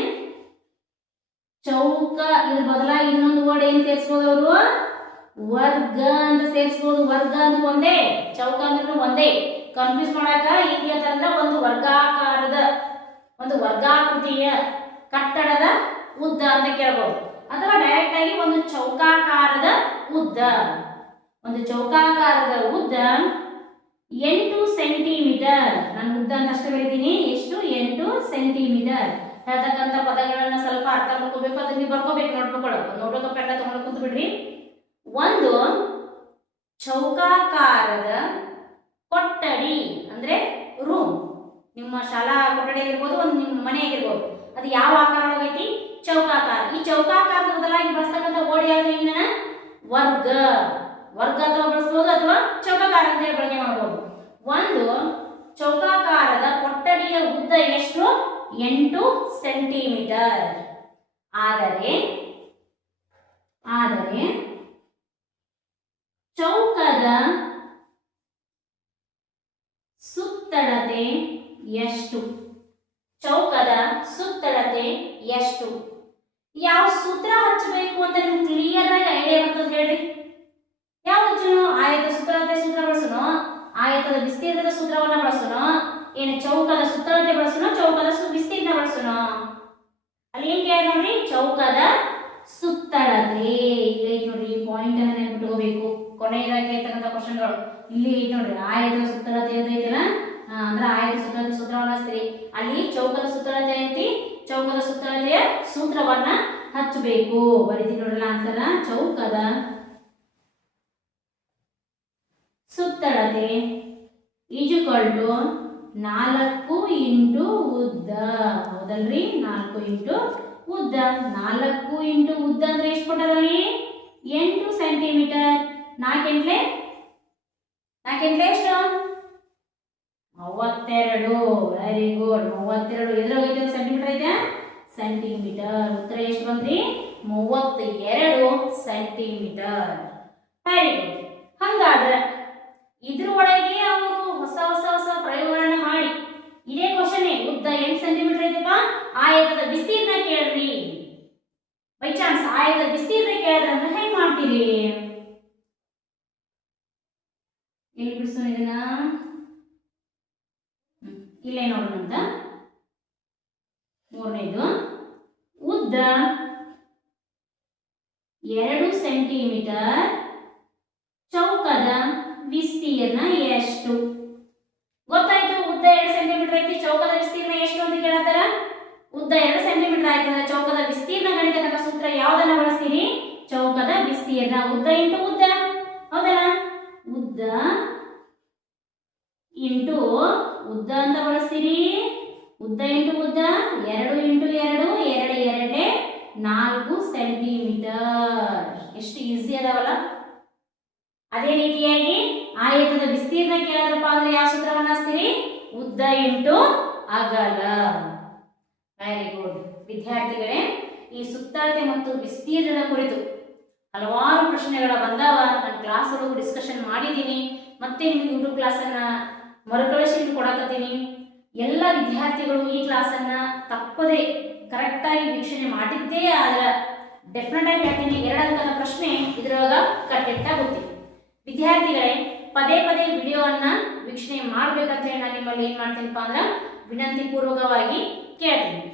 Speaker 1: ಚೌಕ, ಇದ್ರ ಬದಲಾಗಿ ಇನ್ನೊಂದು ವರ್ಡ್ ಏನ್ ಸೇರಿಸ್ಬೋದು ಅವರು? ವರ್ಗ ಅಂತ ಸೇರಿಸ್ಬೋದು. ವರ್ಗ ಅಂದ್ರೆ ಒಂದೇ, ಚೌಕ ಅಂದ್ರೆ ಒಂದೇ. ಕನ್ಫ್ಯೂಸ್ ಮಾಡಾಕ ಈಗ ಅಂತಂದ್ರ ಒಂದು ವರ್ಗಾಕಾರದ, ಒಂದು ವರ್ಗಾಕೃತಿಯ ಕಟ್ಟಡದ ಉದ್ದ ಅಂತ ಕೇಳ್ಬೋದು. ಅಥವಾ ಡೈರೆಕ್ಟ್ ಆಗಿ ಒಂದು ಚೌಕಾಕಾರದ ಉದ್ದ. ಒಂದು ಚೌಕಾಕಾರದ ಉದ್ದ ಎಂಟು ಸೆಂಟಿಮೀಟರ್ ನಾನು ಉದ್ದ ಅಂತ ಅಷ್ಟೇ ಬರೀತೀನಿ ಎಂಟು ಸೆಂಟಿಮೀಟರ್. ಹೇಳ್ತಕ್ಕಂಥ ಪದಗಳನ್ನ ಸ್ವಲ್ಪ ಅರ್ಥ ಮಾಡ್ಕೋಬೇಕು, ಅದನ್ನ ನೀವು ಬರ್ಕೋಬೇಕು ನೋಡ್ಬೇಕು ನೋಡೋಕೆ ಪೆಟ್ಟ ತಗೊಂಡು ಕೂತ್ ಬಿಡ್ರಿ. ಒಂದು ಚೌಕಾಕಾರದ ಕೊಠಡಿ ಅಂದ್ರೆ ರೂಮ್ ನಿಮ್ಮ ಶಾಲಾ ಕೊಠಡಿ ಆಗಿರ್ಬೋದು ಒಂದು ನಿಮ್ಮ ಮನೆ ಆಗಿರ್ಬೋದು ಅದು ಯಾವ ಆಕಾರ ಚೌಕಾಕಾರ. ಈ ಚೌಕಾಕಾರದ ಬದಲಾಗಿ ಬಳಸ್ತಕ್ಕಂಥ ಓಡಿ ಯಾವ್ದು? ಏನ ವರ್ಗ. ವರ್ಗ ಅಥವಾ ಬಳಸ್ಬೋದು ಅಥವಾ ಚೌಕಾಕಾರ ಅಂತ ಬಳಕೆ ಮಾಡ್ಬೋದು. ಒಂದು ಚೌಕಾಕಾರದ ಕೊಠಡಿಯ ಉದ್ದ ಎಷ್ಟು? ಎಂಟು ಸೆಂಟಿಮೀಟರ್. ಆದರೆ ಆದರೆ, ಚೌಕದ ಸುತ್ತಳತೆ ಎಷ್ಟು? ಚೌಕದ ಸುತ್ತಳತೆ ಎಷ್ಟು? ಯಾವ ಸೂತ್ರ ಹಚ್ಚಬೇಕು ಅಂತ ನಿಮ್ಗೆ ಕ್ಲಿಯರ್ ಆಗಿ ಐಡಿಯಾ ಬರ್ತದೆ ಹೇಳ್ರಿ ಯಾವ ಹಚ್ಚನು ಆಯತ ಸುತ್ತಳತೆ ಸೂತ್ರ ಬಳಸೋಣ ಆಯತದ ವಿಸ್ತೀರ್ಣದ ಸೂತ್ರವನ್ನ ಬಳಸೋಣ. ಏನು ಚೌಕದ ಸುತ್ತಳತೆ ಬಳಸೋಣ, ಚೌಕದ ವಿಸ್ತೀರ್ಣ ಬಳಸೋಣ. ಅಲ್ಲಿ ಏನ್ ಕೇಳ ನೋಡ್ರಿ? ಚೌಕದ ಸುತ್ತಳತೆ. ಇಲ್ಲಿ ನೋಡ್ರಿ ಪಾಯಿಂಟ್ ಅನ್ನ ನೆನ್ಪಿಟ್ಕೋಬೇಕು. ಕೊನೆಯದಾಗಿ ಇರ್ತಕ್ಕಂಥ ಕ್ವಶನ್ಗಳು ಇಲ್ಲಿ ನೋಡ್ರಿ, ಆಯತದ ಸುತ್ತಳತೆ ಅಂತ ಐತಲ್ಲ? ಅಂದ್ರೆ ಆಯದ ಸುತ್ತಳತೆ ಸೂತ್ರವನ್ನ ಹಚ್ತೀರಿ. ಅಲ್ಲಿ ಚೌಕದ ಸುತ್ತಳತೆ ಐತಿ, ಚೌಕದ ಸುತ್ತಳತೆಯ ಸೂತ್ರವನ್ನ ಹಚ್ಚಬೇಕು. ಬರೀತಿ ನೋಡ್ರಲ್ಲ ಆನ್ಸರ್ನ ಚೌಕದ ಸುತ್ತಳತೆ. ಈಜುಕೊಳ್ ಟು ನಾಲ್ಕು ಇಂಟು ಉದ್ದ. ಹೌದಲ್ರಿ? ನಾಲ್ಕು ಇಂಟು ಉದ್ದ. ನಾಲ್ಕು ಇಂಟು ಉದ್ದ ಅಂದ್ರೆ ಎಷ್ಟು ಕೊಟ್ಟದಲ್ಲಿ ಎಂಟು ಸೆಂಟಿಮೀಟರ್. ನಾಲ್ಕೆಂಟ್ಲೆ? ನಾಲ್ಕೆಂಟ್ಲೆ ಎಷ್ಟು? ಮೂವತ್ತೆರಡು. ವೆರಿ ಗುಡ್ ಮೂವತ್ತೆರಡು. ಎದ್ರಾಗ ಐತೆ ಸೆಂಟಿಮೀಟರ್ ಐತೆ? ಸೆಂಟಿಮೀಟರ್. ಉತ್ತರ ಎಷ್ಟು ಬಂದ್ರಿ? ಮೂವತ್ತೆರಡು ಸೆಂಟಿಮೀಟರ್. ವೆರಿ ಗುಡ್ ಹಂಗಾದ್ರೆ ಇದ್ರ ಒಳಗೆ ಅವರು ಹೊಸ ಹೊಸ ಹೊಸ ಪ್ರಯೋಗಗಳನ್ನ ಮಾಡಿ. ಇದೇ ಕ್ವಶನ್ ಉದ್ದ ಎಂಟು ಸೆಂಟಿಮೀಟರ್ ಇದೆಯಪ್ಪ? ಆಯತದ ವಿಸ್ತೀರ್ಣ ಕೇಳ್ರಿ. ಬೈ ಚಾನ್ಸ್ ಆಯತದ ವಿಸ್ತೀರ್ಣ ಕೇಳಿದ್ರೆ ಅಂದ್ರೆ ಹೆಂಗ್ ಮಾಡ್ತೀರಿ? ಎಲ್ಲಿ ಬಿಡಿಸೋಣ ಇದನ್ನ? ಇಲ್ಲೇ ನೋಡೋಣಂತ. ಮೂರನೇದು, ಉದ್ದ ಎರಡು ಸೆಂಟಿಮೀಟರ್ ಚೌಕದ ವಿಸ್ತೀರ್ಣ ಎಷ್ಟು ಗೊತ್ತಾಯ್ತು ಉದ್ದ ಎರಡು ಸೆಂಟಿಮೀಟರ್ ಐತಿ ಚೌಕದ ವಿಸ್ತೀರ್ಣ ಎಷ್ಟು ಅಂತ ಕೇಳತ್ತಾರ ಉದ್ದ ಎರಡು ಸೆಂಟಿಮೀಟರ್ ಆಯ್ತದ ಚೌಕದ ವಿಸ್ತೀರ್ಣ ಗಣಿತಕ್ಕಂಥ ಸೂತ್ರ ಯಾವ್ದನ್ನ ಬಳಸ್ತೀರಿ? ಚೌಕದ ವಿಸ್ತೀರ್ಣ. ಉದ್ದ ಇಂಟು ಉದ್ದ? ಹೌದಲ್ಲ? ಉದ್ದ ಇಂಟು ಉದ್ದ ಅಂತ ಬಳಸ್ತೀರಿ? ಉದ್ದ ಇಂಟು ಉದ್ದ, ಎರಡು ಇಂಟು ಎರಡು ಎರಡು ಎರಡೇ ನಾಲ್ಕು ಸೆಂಟಿಮೀಟರ್ ಎಷ್ಟು ಈಸಿ ಅದಾವಲ್ಲ? ಅದೇ ರೀತಿಯಾಗಿ ಆಯತದ ವಿಸ್ತೀರ್ಣ ಕೇಳಿದ್ರಪ್ಪ ಅಂದ್ರೆ ಯಾವ ಸೂತ್ರವನ್ನ ಹಾಸ್ತೀರಿ? ಉದ್ದ ಇಂಟು ಅಗಲ ವೆರಿ ಗುಡ್ ವಿದ್ಯಾರ್ಥಿಗಳೇ, ಈ ಸುತ್ತಳತೆ ಮತ್ತು ವಿಸ್ತೀರ್ಣದ ಕುರಿತು ಹಲವಾರು ಪ್ರಶ್ನೆಗಳ ಬಂದಾವ. ನಾನು ಕ್ಲಾಸ್ ಅಲ್ಲೂ ಡಿಸ್ಕಷನ್ ಮಾಡಿದ್ದೀನಿ. ಮತ್ತೆ ನಿಮಗೆ ಯೂಟ್ಯೂಬ್ ಕ್ಲಾಸನ್ನ ಮರುಕಳಿಸಿ ಕೊಡಕತ್ತೀನಿ. ಎಲ್ಲ ವಿದ್ಯಾರ್ಥಿಗಳು ಈ ಕ್ಲಾಸನ್ನ ತಪ್ಪದೆ ಕರೆಕ್ಟಾಗಿ ವೀಕ್ಷಣೆ ಮಾಡಿದ್ದೇ ಆದ್ರೆ ಡೆಫಿನೆಟ್ ಆಗಿ ಹೇಳ್ತೀನಿ. ಎರಡು ಪ್ರಶ್ನೆ ಇದ್ರೊಳಗ ಕಟ್ಟೆಟ್ಟಾಗುತ್ತೆ ವಿದ್ಯಾರ್ಥಿಗಳೇ, ಪದೇ ಪದೇ ವಿಡಿಯೋವನ್ನು ವೀಕ್ಷಣೆ ಮಾಡ್ಬೇಕಂತ ಹೇಳಿ ನಾನು ನಿಮ್ಮಲ್ಲಿ ಏನ್ ಮಾಡ್ತೀನಪ್ಪ ಅಂದ್ರೆ ವಿನಂತಿ ಪೂರ್ವಕವಾಗಿ ಕೇಳ್ತೀನಿ.